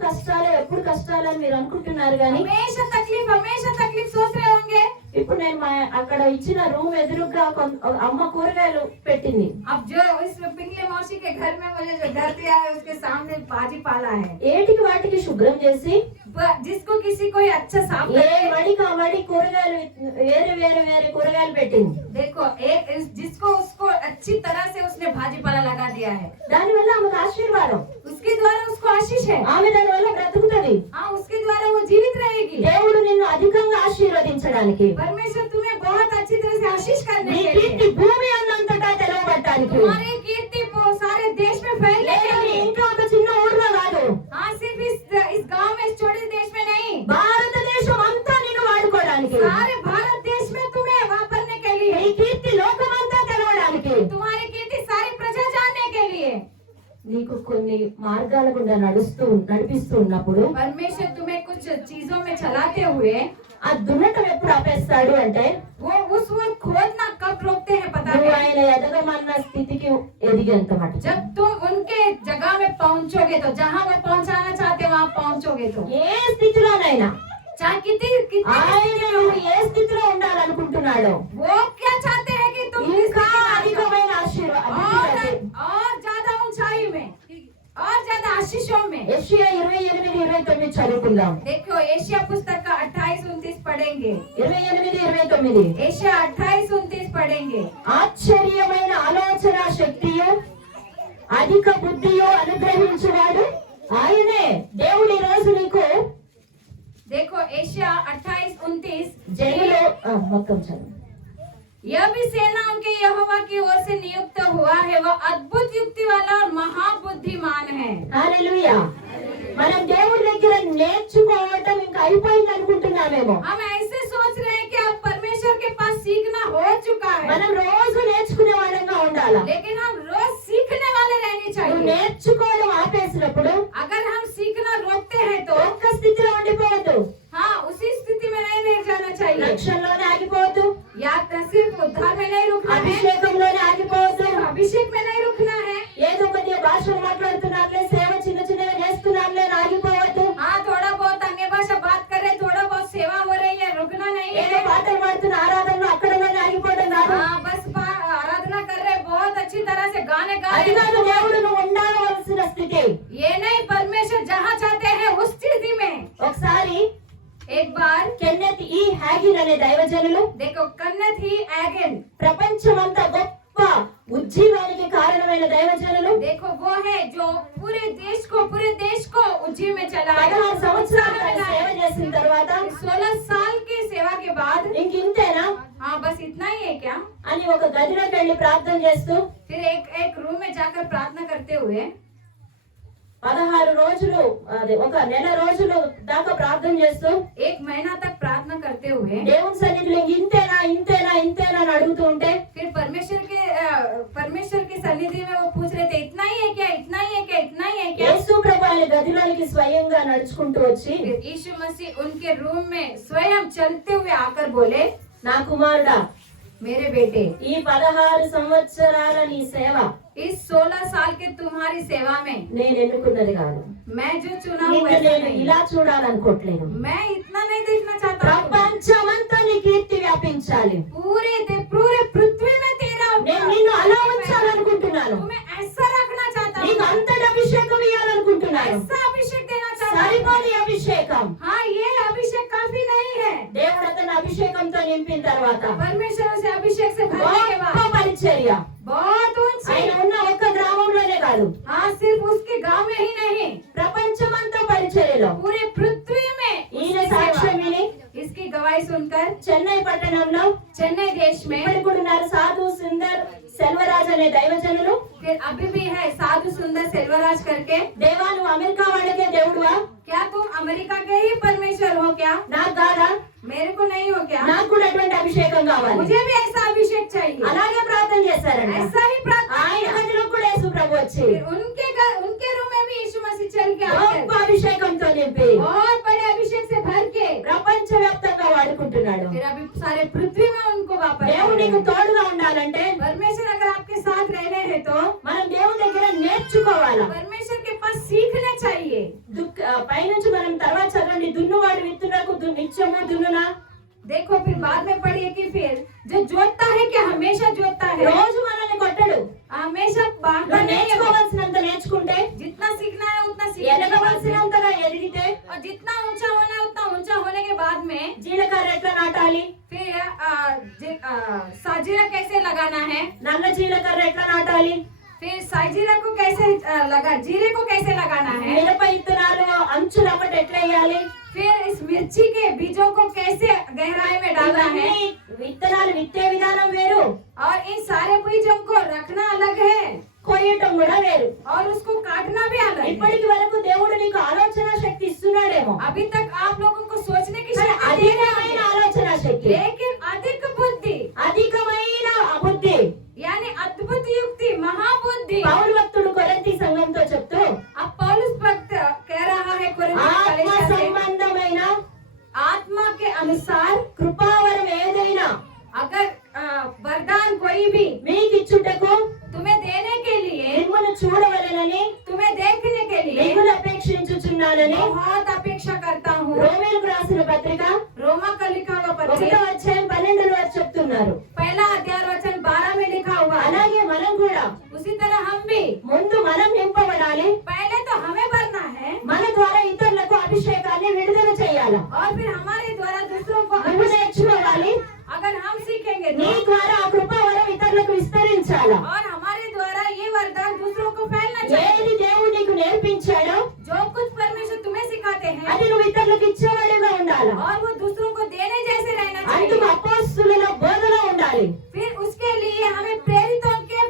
కష్టాలు అని మీరు అనుకుంటున్నారు కానీ हमेशा तकलीफ सोच रहे होंगे। ఇప్పుడు నేను అక్కడ ఇచ్చిన రూమ్ ఎదురుగా అమ్మ కూరగాయలు పెట్టింది. अब जो इस पिंगले मौसी के घर में मुझे जो घर दिया है उसके सामने बाजी पाला है, ఏటికి వాటికి శుభ్రం చేసి जिसको किसी को अच्छा साफ ఏ करके, మడికి ఆ మడి కూరగాయలు వేరే కూరగాయలు పెట్టింది. देखो जिसको उसको अच्छी तरह से उसने भाजी पाला लगा दिया है, దాని వల్ల ఆమెకు ఆశీర్వాదం. उसके द्वारा उसको आशीष है। ఆమె దాని వల్ల బ్రతుకుతుంది. हाँ, उसके द्वारा वो जीवित रहेगी। దేవుడు నిన్ను అధికంగా ఆశీర్వదించడానికి, परमेश्वर तुम्हें बहुत अच्छी तरह से आशीष करने నీ के కీర్తి लिए, భూమి అన్నంతటా తెలవబడటానికి. तुम्हारी कीर्ति सारे देश में फैलने के లేదు, నీ लिए। ఇంట్లో ఒక చిన్న ఊర్లో కాదు, हाँ, सिर्फ इस गांव में, इस छोटे देश में नहीं, భారతదేశం అంతా నిన్ను వాడుకోవడానికి. सारे भारत देश में तुम्हें वापरने के నీ लिए, కీర్తి లోకమంతా తెలవడానికి. तुम्हारी कीर्ति सारी प्रजा जानने के लिए। నీకు కొన్ని మార్గాల గుండా నడిపిస్తూ ఉన్నప్పుడు परमेश्वर तुम्हें कुछ चीजों में चलाते हुए, ఆ దున్నటం ఎప్పుడు ఆపేస్తాడు అంటే वो उस वक्त खोदना कब रोकते हैं पता నువ్వు है? ఆయన ఎదగమన్న స్థితికి ఎదిగేంత మాట. जब तुम उनके जगह में पहुंचोगे, तो जहां वो पहुंचाना चाहते हैं वहां पहुंचोगे तो, ఏ స్థితిలోనైనా चाहे ఆయన నువ్వు ఏ స్థితిలో ఉండాలనుకుంటున్నాడో वो क्या चाहते हैं कि तुम ఇంకా और అధికమైన ఆశీర్వాదం. ज्यादा ऊंचाई में और ज्यादा आशीषों में। యెషయా 28:29 చదువుకుందాం. देखो एशिया पुस्तक का 28-29 पढ़ेंगे। 28:29 एशिया 28-29 पढ़ेंगे। ఆశ్చర్యమైన ఆలోచన శక్తియు అధిక బుద్ధియు అనుగ్రహించువాడు ఆయనే. దేవుడు ఈ రోజు నీకు देखो एशिया 28-29, జనులు మొత్తం చదువు. यह भी सेनाओं के यहोवा की ओर से नियुक्त हुआ है, वह अद्भुत युक्ति वाला और महाबुद्धिमान है। హల్లెలూయా. మనం దేవుడి దగ్గర నేర్చుకోవటం ఇంకా అయిపోయింది అనుకుంటున్నామేమో. हम ऐसे सोच रहे हैं कि अब परमेश्वर के पास सीखना हो चुका है, మనం రోజు నేర్చుకునే వాళ్ళంగా ఉండాలా. लेकिन हम रोज सीखने वाले रहने నువ్వు चाहिए। నేర్చుకోవడం ఆపేసినప్పుడు अगर हम सीखना रोकते हैं तो ఒక్క స్థితిలో ఉండిపోవద్దు. हाँ, उसी स्थिति में नहीं रह जाना चाहिए। రక్షణలోనే ఆగిపోవద్దు, या सिर्फ उद्धार में नहीं रुकना है, అభిషేకంలోనే ఆగిపోవద్దు. सिर्फ अभिषेक में नहीं रुकना है। ఏదో కొద్దిగా భాషలు మాట్లాడుతున్నారులే, సేవ చిన్నగా చేస్తున్నారులే అని ఆగిపోవద్దు. हाँ, थोड़ा बहुत अन्य भाषा बात कर रहे, थोड़ा बहुत सेवा हो रही है, रुकना नहीं ఏదో है। పాటలు పాడుతున్న ఆరాధనలో అక్కడలోనే ఆగిపోవడం కాదు. हाँ, बस आराधना कर रहे, बहुत अच्छी तरह से गाने गा అది కాదు रहे। దేవుడు నువ్వు ఉండవలసిన స్థితి. ये नहीं, परमेश्वर जहाँ चाहते हैं उस स्थिति में। ఒకసారి एक बार కెన్నెత్ ఈ హ్యాగిన్ అనే దైవజనులు देखो, कन्नत ही एगन, ప్రపంచమంతా గొప్ప ఉజ్జీవానికి కారణమైన దైవజనులు देखो वो है जो पूरे देश को उज्जी में चला। 16 సంవత్సరాలు ఆయన సేవ చేసిన తర్వాత 16 साल की सेवा के बाद, ఇంకింతేనా हाँ बस इतना ही है क्या? అని ఒక గదిలోకి వెళ్ళి ప్రార్థన చేస్తూ फिर एक रूम में जाकर प्रार्थना करते हुए 16 రోజులు అదే ఒక నెల రోజులు దాకా ప్రార్థన చేస్తూ 1 महीना तक प्रार्थना करते हुए దేవుని సన్నిధిలో ఇంతేనా ఇంతేనా ఇంతేనా అని అడుగుతూ ఉంటే फिर परमेश्वर के सन्निधि में वो पूछ रहे थे, इतना ही है क्या, इतना ही है क्या, इतना ही है क्या। యేసు ప్రభు ఆయన గదిలోనికి స్వయంగా నడుచుకుంటూ వచ్చి फिर यीशु मसीह उनके रूम में स्वयं चलते हुए आकर बोले, నా కుమారుడా, मेरे बेटे, ఈ 16 సంవత్సరాల నీ సేవ इस 16 साल के तुम्हारी सेवा में నేను ఎన్నుకున్నది కాదు. मैं जो चुना हूँ నిన్ను वैसा నేను नहीं। ఇలా చూడాలనుకోవట్లేదు. मैं इतना नहीं देखना चाहता हूँ। ప్రపంచమంతా నీ కీర్తి వ్యాపించాలి. पूरे पृथ्वी में तेरा నేను నిన్ను అలా ఉంచాలనుకుంటున్నాను. तुम्हें ऐसा रखना चाहता నీకు हूँ, అంతటి అభిషేకం ఇవ్వాలనుకుంటున్నాను. ऐसा अभिषेक देना चाहता हूँ। సరిపోని అభిషేకం. हाँ, ये अभिषेक काफी नहीं है। దేవుడు అతని అభిషేకంతో నింపిన తర్వాత परमेश्वर से अभिषेक से भरने के గొప్ప बाद పరిచర్య. बहुत ऊंची। ఆయన ఉన్న ఒక్క గ్రామంలోనే కాదు, हाँ, सिर्फ उसके गांव में ही नहीं, ప్రపంచమంతా పరిచర్యలో पूरे पृथ्वी में ఈయన उसकी సాక్ష్యం सेवा। విని इसकी गवाही सुनकर చెన్నై పట్టణంలో चेन्नई देश में ఇప్పటికి కూడా ఉన్నారు సాధు సుందర్ సెల్వరాజ్ అనే దైవజనులు. फिर अभी भी है साधु सुंदर सेल्वराज करके। దేవా నువ్వు అమెరికా వాళ్ళకే దేవుడువా? क्या तुम अमेरिका के ही परमेश्वर हो क्या? నాకు కాదా? मेरे को नहीं हो क्या? నాకు కూడా అటువంటి అభిషేకం కావాలి. मुझे भी ऐसा अभिषेक चाहिए। అలాగే ప్రార్థన చేశారంట. ऐसा ही प्रार्थना ఆయన किया। గదిలో కూడా యేసు ప్రభు వచ్చి फिर उनके रूम में भी यीशु मसीह चल के గొప్ప आकर అభిషేకంతో నింపి बहुत बड़े अभिषेक से भर के ప్రపంచ వ్యాప్తంగా వాడుకుంటున్నాడు. फिर अभी सारे पृथ्वी में उनको वापस దేవుడు నీకు తోడుగా ఉండాలంటే परमेश्वर अगर आपके साथ रहने हैं तो మనం దేవుని దగ్గర నేర్చుకోవాలా. परमेश्वर के पास सीखना चाहिए। పైనుంచి మనం తర్వాత చదవండి, దున్నువాడు విత్తునకు నిత్యము దున్నునా. देखो फिर बाद में पढ़िए कि फिर जो जोतता है कि हमेशा जोतता है, రోజు మనల్ని కొట్టడు. हमेशा बांटता నువ్వు नहीं है। నేర్చుకోవాల్సినంత నేర్చుకుంటే, जितना सीखना है उतना सीखने के बाद ఎదగవలసినంతగా ఎదిగితే, और जितना ऊंचा होना है उतना ऊंचा होने के बाद में జీలకర్ర ఎట్లా నాటాలి, फिर साजीरा कैसे लगाना है, నల్ల జీలకర్ర ఎట్లా నాటాలి, फिर साजीरा को कैसे जीरे को कैसे लगाना है, మిరప ఇత్తనాలు అంచులు అమ్మట ఎట్లా వేయాలి, फिर इस मिर्ची के बीजों को कैसे गहराई में डालना है, ఇవన్నీ విత్తనాలు విత్తే విధానం వేరు, और इन सारे बीजों को रखना अलग है కొయ్యటం కూడా వేరు. और उसको काटना भी अलग है। ఇప్పటికి వరకు దేవుడు నీకు ఆలోచన శక్తి ఇస్తున్నాడేమో, अभी तक आप लोगों को सोचने की కానీ शक्ति दे रहा అధికమైన है, ఆలోచన శక్తి, लेकिन अधिक बुद्धि అధికమైన అబుద్ధి. यानी अद्भुत युक्ति, महाबुद्धि। పౌలు భక్తుడు కొరింథీ సంఘంతో చెప్తూ अब पौलुस भक्त कह रहा है कोरिन्थ ఆత్మ कलीसिया से, సంబంధమైన आत्मा के अनुसार కృపావరం ఏదైనా अगर वरदान कोई भी మీకు ఇచ్చుటకు तुम्हें देने के लिए, మిమ్మల్ని చూడవలెనని तुम्हें देखने के लिए మిమ్మల్ని అపేక్షించుచున్నానని बहुत अपेक्षा करता हूँ। రోమీయులకు రాసిన పత్రిక रोमा का लिखा हुआ 1వ पत्री అధ్యాయం 12 వరకు చెప్తున్నారు. पहला अध्याय वचन 12 में लिखा हुआ है। అలాగే మనం కూడా उसी तरह हम भी ముందు మనం నింపబడాలి, पहले तो हमें भरना है మన ద్వారా ఇతరులకు అభిషేకాన్ని విడుదల చేయాలి. और फिर हमारे द्वारा दूसरों को నువ్వు నేర్చుకోవాలి, अगर हम सीखेंगे నీ तो, ద్వారా ఆ కృపావరం ఇతరులకు విస్తరించాలి. और हमारे द्वारा ये वरदान दूसरों को फैलना चाहिए। ఏది దేవుడు నీకు నేర్పించాడో जो कुछ परमेश्वर तुम्हें सिखाते हैं అది నువ్వు ఇతరులకు ఇచ్చేవాడిగా ఉండాలి. और वो दूसरों को देने जैसे रहना అందుకు चाहिए। అపోస్తలుల బోధలో ఉండాలి. फिर उसके लिए हमें प्रेरितों के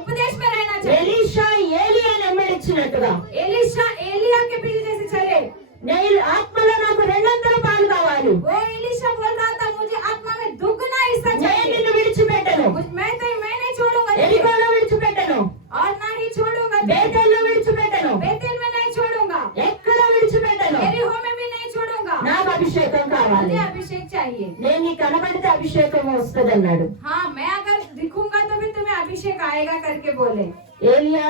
उपदेश में रहना चाहिए। ఎలీషా ఏలియాని వెంబడించినట్టుగా एलिशा एलिया के पीछे जैसे चले, నేను ఆత్మలో నాకు రెండంతల పాలు కావాలి. वो एलिशा बोल रहा था मुझे आत्मा में दुगना हिस्सा నేను चाहिए। నిన్ను విడిచిపెట్టను, मैं नहीं छोड़ूंगा तुझे, ఎరికోలో విడిచిపెట్టను, और ना ही छोड़ूंगा तुझे, బేతేల్లో విడిచిపెట్టను, बेतेल में नहीं छोड़ूंगा, ఎక్కడ విడిచిపెట్టను. यरीहो में भी नहीं छोड़ूंगा। నాకు అభిషేకం కావాలి. मुझे अभिषेक चाहिए। నేను నీకు కనబడితే అభిషేకం వస్తుంది అన్నాడు. हाँ, मैं अगर दिखूंगा तो फिर तुम्हें अभिषेक आएगा करके बोले। ఏలియా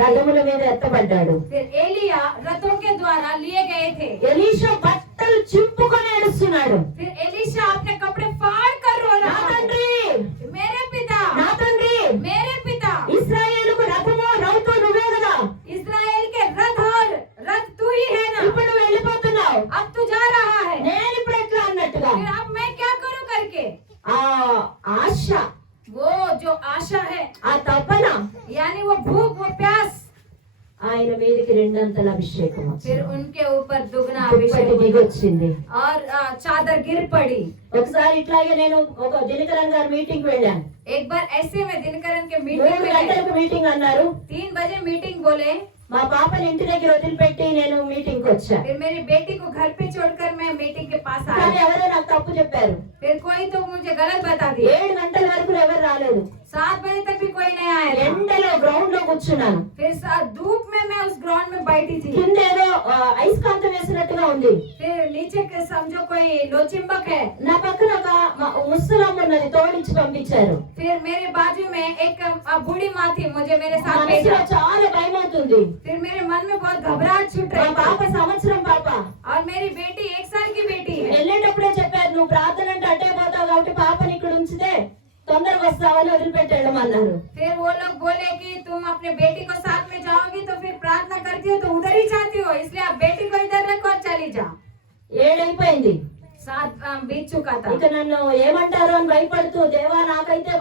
రథముల మీద ఎత్తబడ్డాడు. फिर एलिया रथों के द्वारा लिए गए थे। ఎలీషా బట్టలు చింపుకొని ఏడుస్తున్నాడు. फिर एलिशा अपने कपड़े फाड़ कर रो నా रहा है, తండ్రి, मेरे पिता, నా తండ్రి, मेरे पिता, ఇశ్రాయేలుకు రథము రౌతు నువ్వే కదా, इस्राएल के रथ और रथ तू ही है ना, ఇప్పుడు నువ్వు వెళ్ళిపోతున్నావు, अब तू जा रहा है, నేను ఇప్పుడు ఎట్లా అన్నట్టుగా फिर अब मैं क्या करूं करके। ఆ ఆశ, वो जो आशा है, ఆ తపన यानी वो भूख, वो प्यास, ఆయన మీదకి రెండంతల అభిషేకం फिर వచ్చింది. उनके ऊपर दुगना దుప్పటి अभिषेक దిగొచ్చింది. और चादर गिर पड़ी। ఒకసారి ఇట్లాగే నేను ఒక దినకరన్ గారి మీటింగ్ వెళ్ళాను. एक बार ऐसे में दिनकरन के 3 मीटिंग में गए। గంటలకు మీటింగ్ అన్నారు. 3 बजे मीटिंग बोले, మా పాపని ఇంటి దగ్గర వదిలిపెట్టి నేను మీటింగ్ కి వచ్చా. फिर मेरी बेटी को घर पे छोड़कर मैं मीटिंग के पास కానీ आई। ఎవరో నాకు తప్పు చెప్పారు. फिर कोई तो मुझे गलत बता दिया। 7 గంటల వరకు ఎవరు రాలేదు. 7 बजे तक भी कोई नहीं आया। ఎండలో గ్రౌండ్ లో కూర్చున్నాను. फिर धूप में मैं उस ग्राउंड में बैठी थी। కింద ఏదో అయస్కాంతం వేసినట్టుగా ఉంది. फिर नीचे के समझो कोई लोचिंबक है। నా పక్కన ఒక ముసలమ్మ ఉన్నది, తోడించి పంపించారు. फिर मेरे बाजू में एक बूढ़ी माँ थी, मुझे मेरे साथ మనసులో भेजा। చాలా భయం అవుతుంది. फिर मेरे मन में बहुत घबराहट छूट మా रही పాప थी। సంవత్సరం పాప. और मेरी बेटी 1 साल की बेटी है। వెళ్ళేటప్పుడే చెప్పారు, నువ్వు ప్రార్థన అంటే అటే పోతావు కాబట్టి పాపని ఇక్కడ ఉంచితే తొందరగా వస్తావని వదిలిపెట్టేయమన్నారు. फिर वो लोग बोले कि तुम अपने बेटी को साथ में जाओगी तो फिर प्रार्थना करती हो तो उधर ही जाती हो, इसलिए आप बेटी को इधर रखो और चली जाओ। 7 అయిపోయింది. 7 बीत चुका था। ఇక నన్ను ఏమంటారు అని భయపడుతూ, దేవా నాకైతే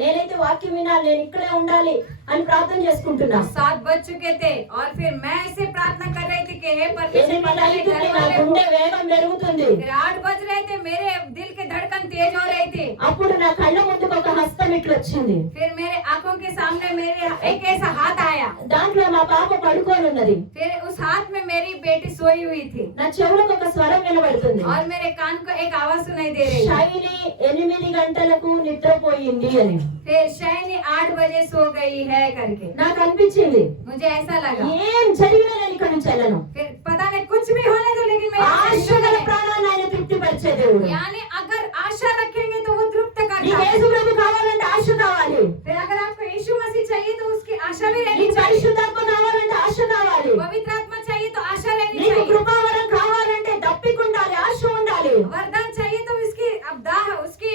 నేనైతే వాక్యం వినాలి, నేను ఇక్కడే ఉండాలి అని ప్రార్థన చేసుకుంటున్నా. 7 बज चुके थे और फिर मैं ऐसे प्रार्थना कर रही थी कि हे परमेश्वर, 8 అవుతుంది, నా గుండె వేగం పెరుగుతుంది. फिर 8 बज रहे थे, मेरे दिल के धड़कन तेज हो रही थी। అప్పుడు నా కళ్ళ ముందుకు ఒక హస్తం ఇట్లా వచ్చింది. फिर मेरे आंखों के सामने मेरे एक ऐसा हाथ आया। దాంట్లో మా పాప పడుకొని ఉన్నది. फिर उस हाथ में मेरी बेटी सोई हुई थी నా చెవులకు ఒక స్వరం వినబడుతుంది. और मेरे कान को एक आवाज सुनाई दे रही है। శైలి 8 గంటలకు నిద్రపోయింది అని. फिर शैनी 8 बजे सो गई है करके నాకు అనిపించింది, मुझे ऐसा लगा। ఏం జరిగినా నేను ఇక్కడి నుంచి వెళ్ళను. फिर पता नहीं कुछ भी होने दो, लेकिन मैं ఆశ గల ప్రాణాన్ని ఆయన తృప్తిపరిచే దేవుడు. यानी अगर आशा रखेंगे तो वो तृप्त నీకు करता है। యేసు ప్రభు కావాలంటే ఆశ కావాలి. फिर अगर आपको यीशु मसीह चाहिए तो उसकी आशा भी रहनी నీకు चाहिए। పరిశుద్ధాత్మ కావాలంటే ఆశ కావాలి. पवित्र आत्मा चाहिए तो आशा रहनी నీకు चाहिए। కృపావరం కావాలంటే దప్పికుండాలి, ఆశ ఉండాలి. वरदान चाहिए तो उसकी अब दाह उसकी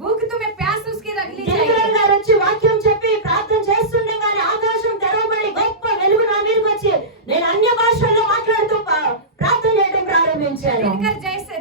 भूख तुम्हें प्यास उसकी रखनी चाहिए। దినకరన్ గారు వచ్చి వాక్యం చెప్పి ప్రార్థన చేస్తుండగానే ఆకాశం తెరవబడి గొప్ప వెలుగు నా మీదకి వచ్చి నేను అన్య భాషల్లో మాట్లాడుతూ ప్రార్థన చేయడం ప్రారంభించాను.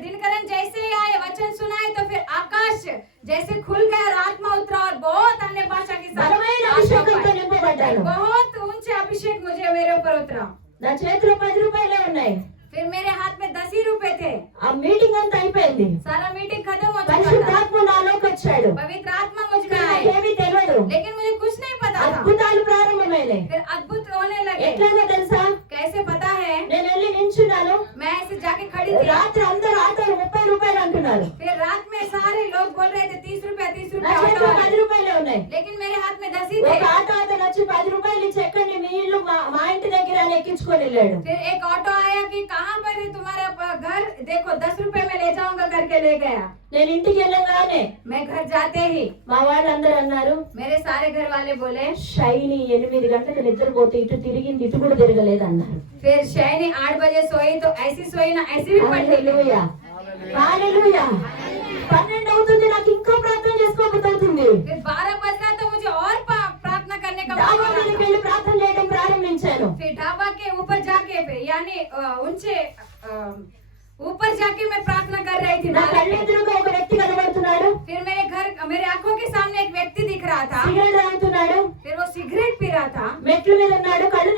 दिनकरन जैसे ही आए वचन सुनाए तो फिर आकाश जैसे खुल गया और आत्मा उतरा और बहुत अन्य भाषा के साथ బలమైన అభిషేకంతో నింపబడ్డాను. बहुत ऊंचे अभिषेक मुझे मेरे ऊपर उतरा। నా చేతిలో 10 రూపాయలే ఉన్నాయి. फिर मेरे हाथ में 10 ही रुपए थे। ఆ మీటింగ్ అంతా అయిపోయింది. सारा मीटिंग खत्म हो चुका था। పరిశుద్ధాత్మ నాలోకి వచ్చాడు. पवित्र आत्मा मुझ में आए, నాకేమీ తెలియదు. लेकिन मुझे कुछ नहीं पता था। అద్భుతాలు ప్రారంభమైనాయి. फिर अद्भुत होने लगे। ఎట్లాగో తెలుసా, कैसे पता है? నేను వెళ్ళి నించున్నాను. मैं ऐसे जाके खड़ी थी। రాత్రి అందరూ ఆటోలు 30 రూపాయలు అంటున్నారు. फिर रात में सारे लोग बोल रहे थे 30 रुपया 30 నా रुपया చేతిలో ऑटो 10 वाले। రూపాయలే ఉన్నాయి. लेकिन मेरे हाथ में 10 ही ఒక थे। ఆటో అతను వచ్చి 10 రూపాయలు ఇచ్చి ఎక్కండి, మీ ఇల్లు మా ఇంటి దగ్గర అని ఎక్కించుకొని వెళ్ళాడు. फिर एक ऑटो आया कि कहाँ पर है तुम्हारा घर, देखो 10 रुपए में ले जाऊंगा करके ले गया। నేను ఇంటికి వెళ్ళగానే मैं घर जाते ही మా వాళ్ళందరూ అన్నారు, मेरे सारे घर वाले बोले। శైలి 8 గంటలకు నిద్రపోతే ఇటు తిరిగింది, ఇటు కూడా తిరగలేదు అన్నారు. फिर शैनी 8 बजे सोई तो ऐसी सोई ना ऐसी भी पड़ गई। హల్లెలూయా, హల్లెలూయా. 12 అవుతుంది, నాకు ఇంకా ప్రార్థన చేసుకోబోతుంది. फिर 12 बज रहा तो मुझे और प्रार्थना करने का డాబా मौका మీదకి मिला। వెళ్ళి ప్రార్థన చేయడం ప్రారంభించాను. फिर ढाबा के ऊपर जाके यानी ऊंचे ऊपर जाके मैं प्रार्थना कर रही थी। నా కళ్ళ ఎదురుగా ఒక వ్యక్తి కనబడుతున్నాడు. फिर मेरे आंखों के सामने एक व्यक्ति दिख रहा था। సిగరెట్ తాగుతున్నాడు. फिर वो सिगरेट पी रहा था। మెట్ల మీద ఉన్నాడు, కళ్ళు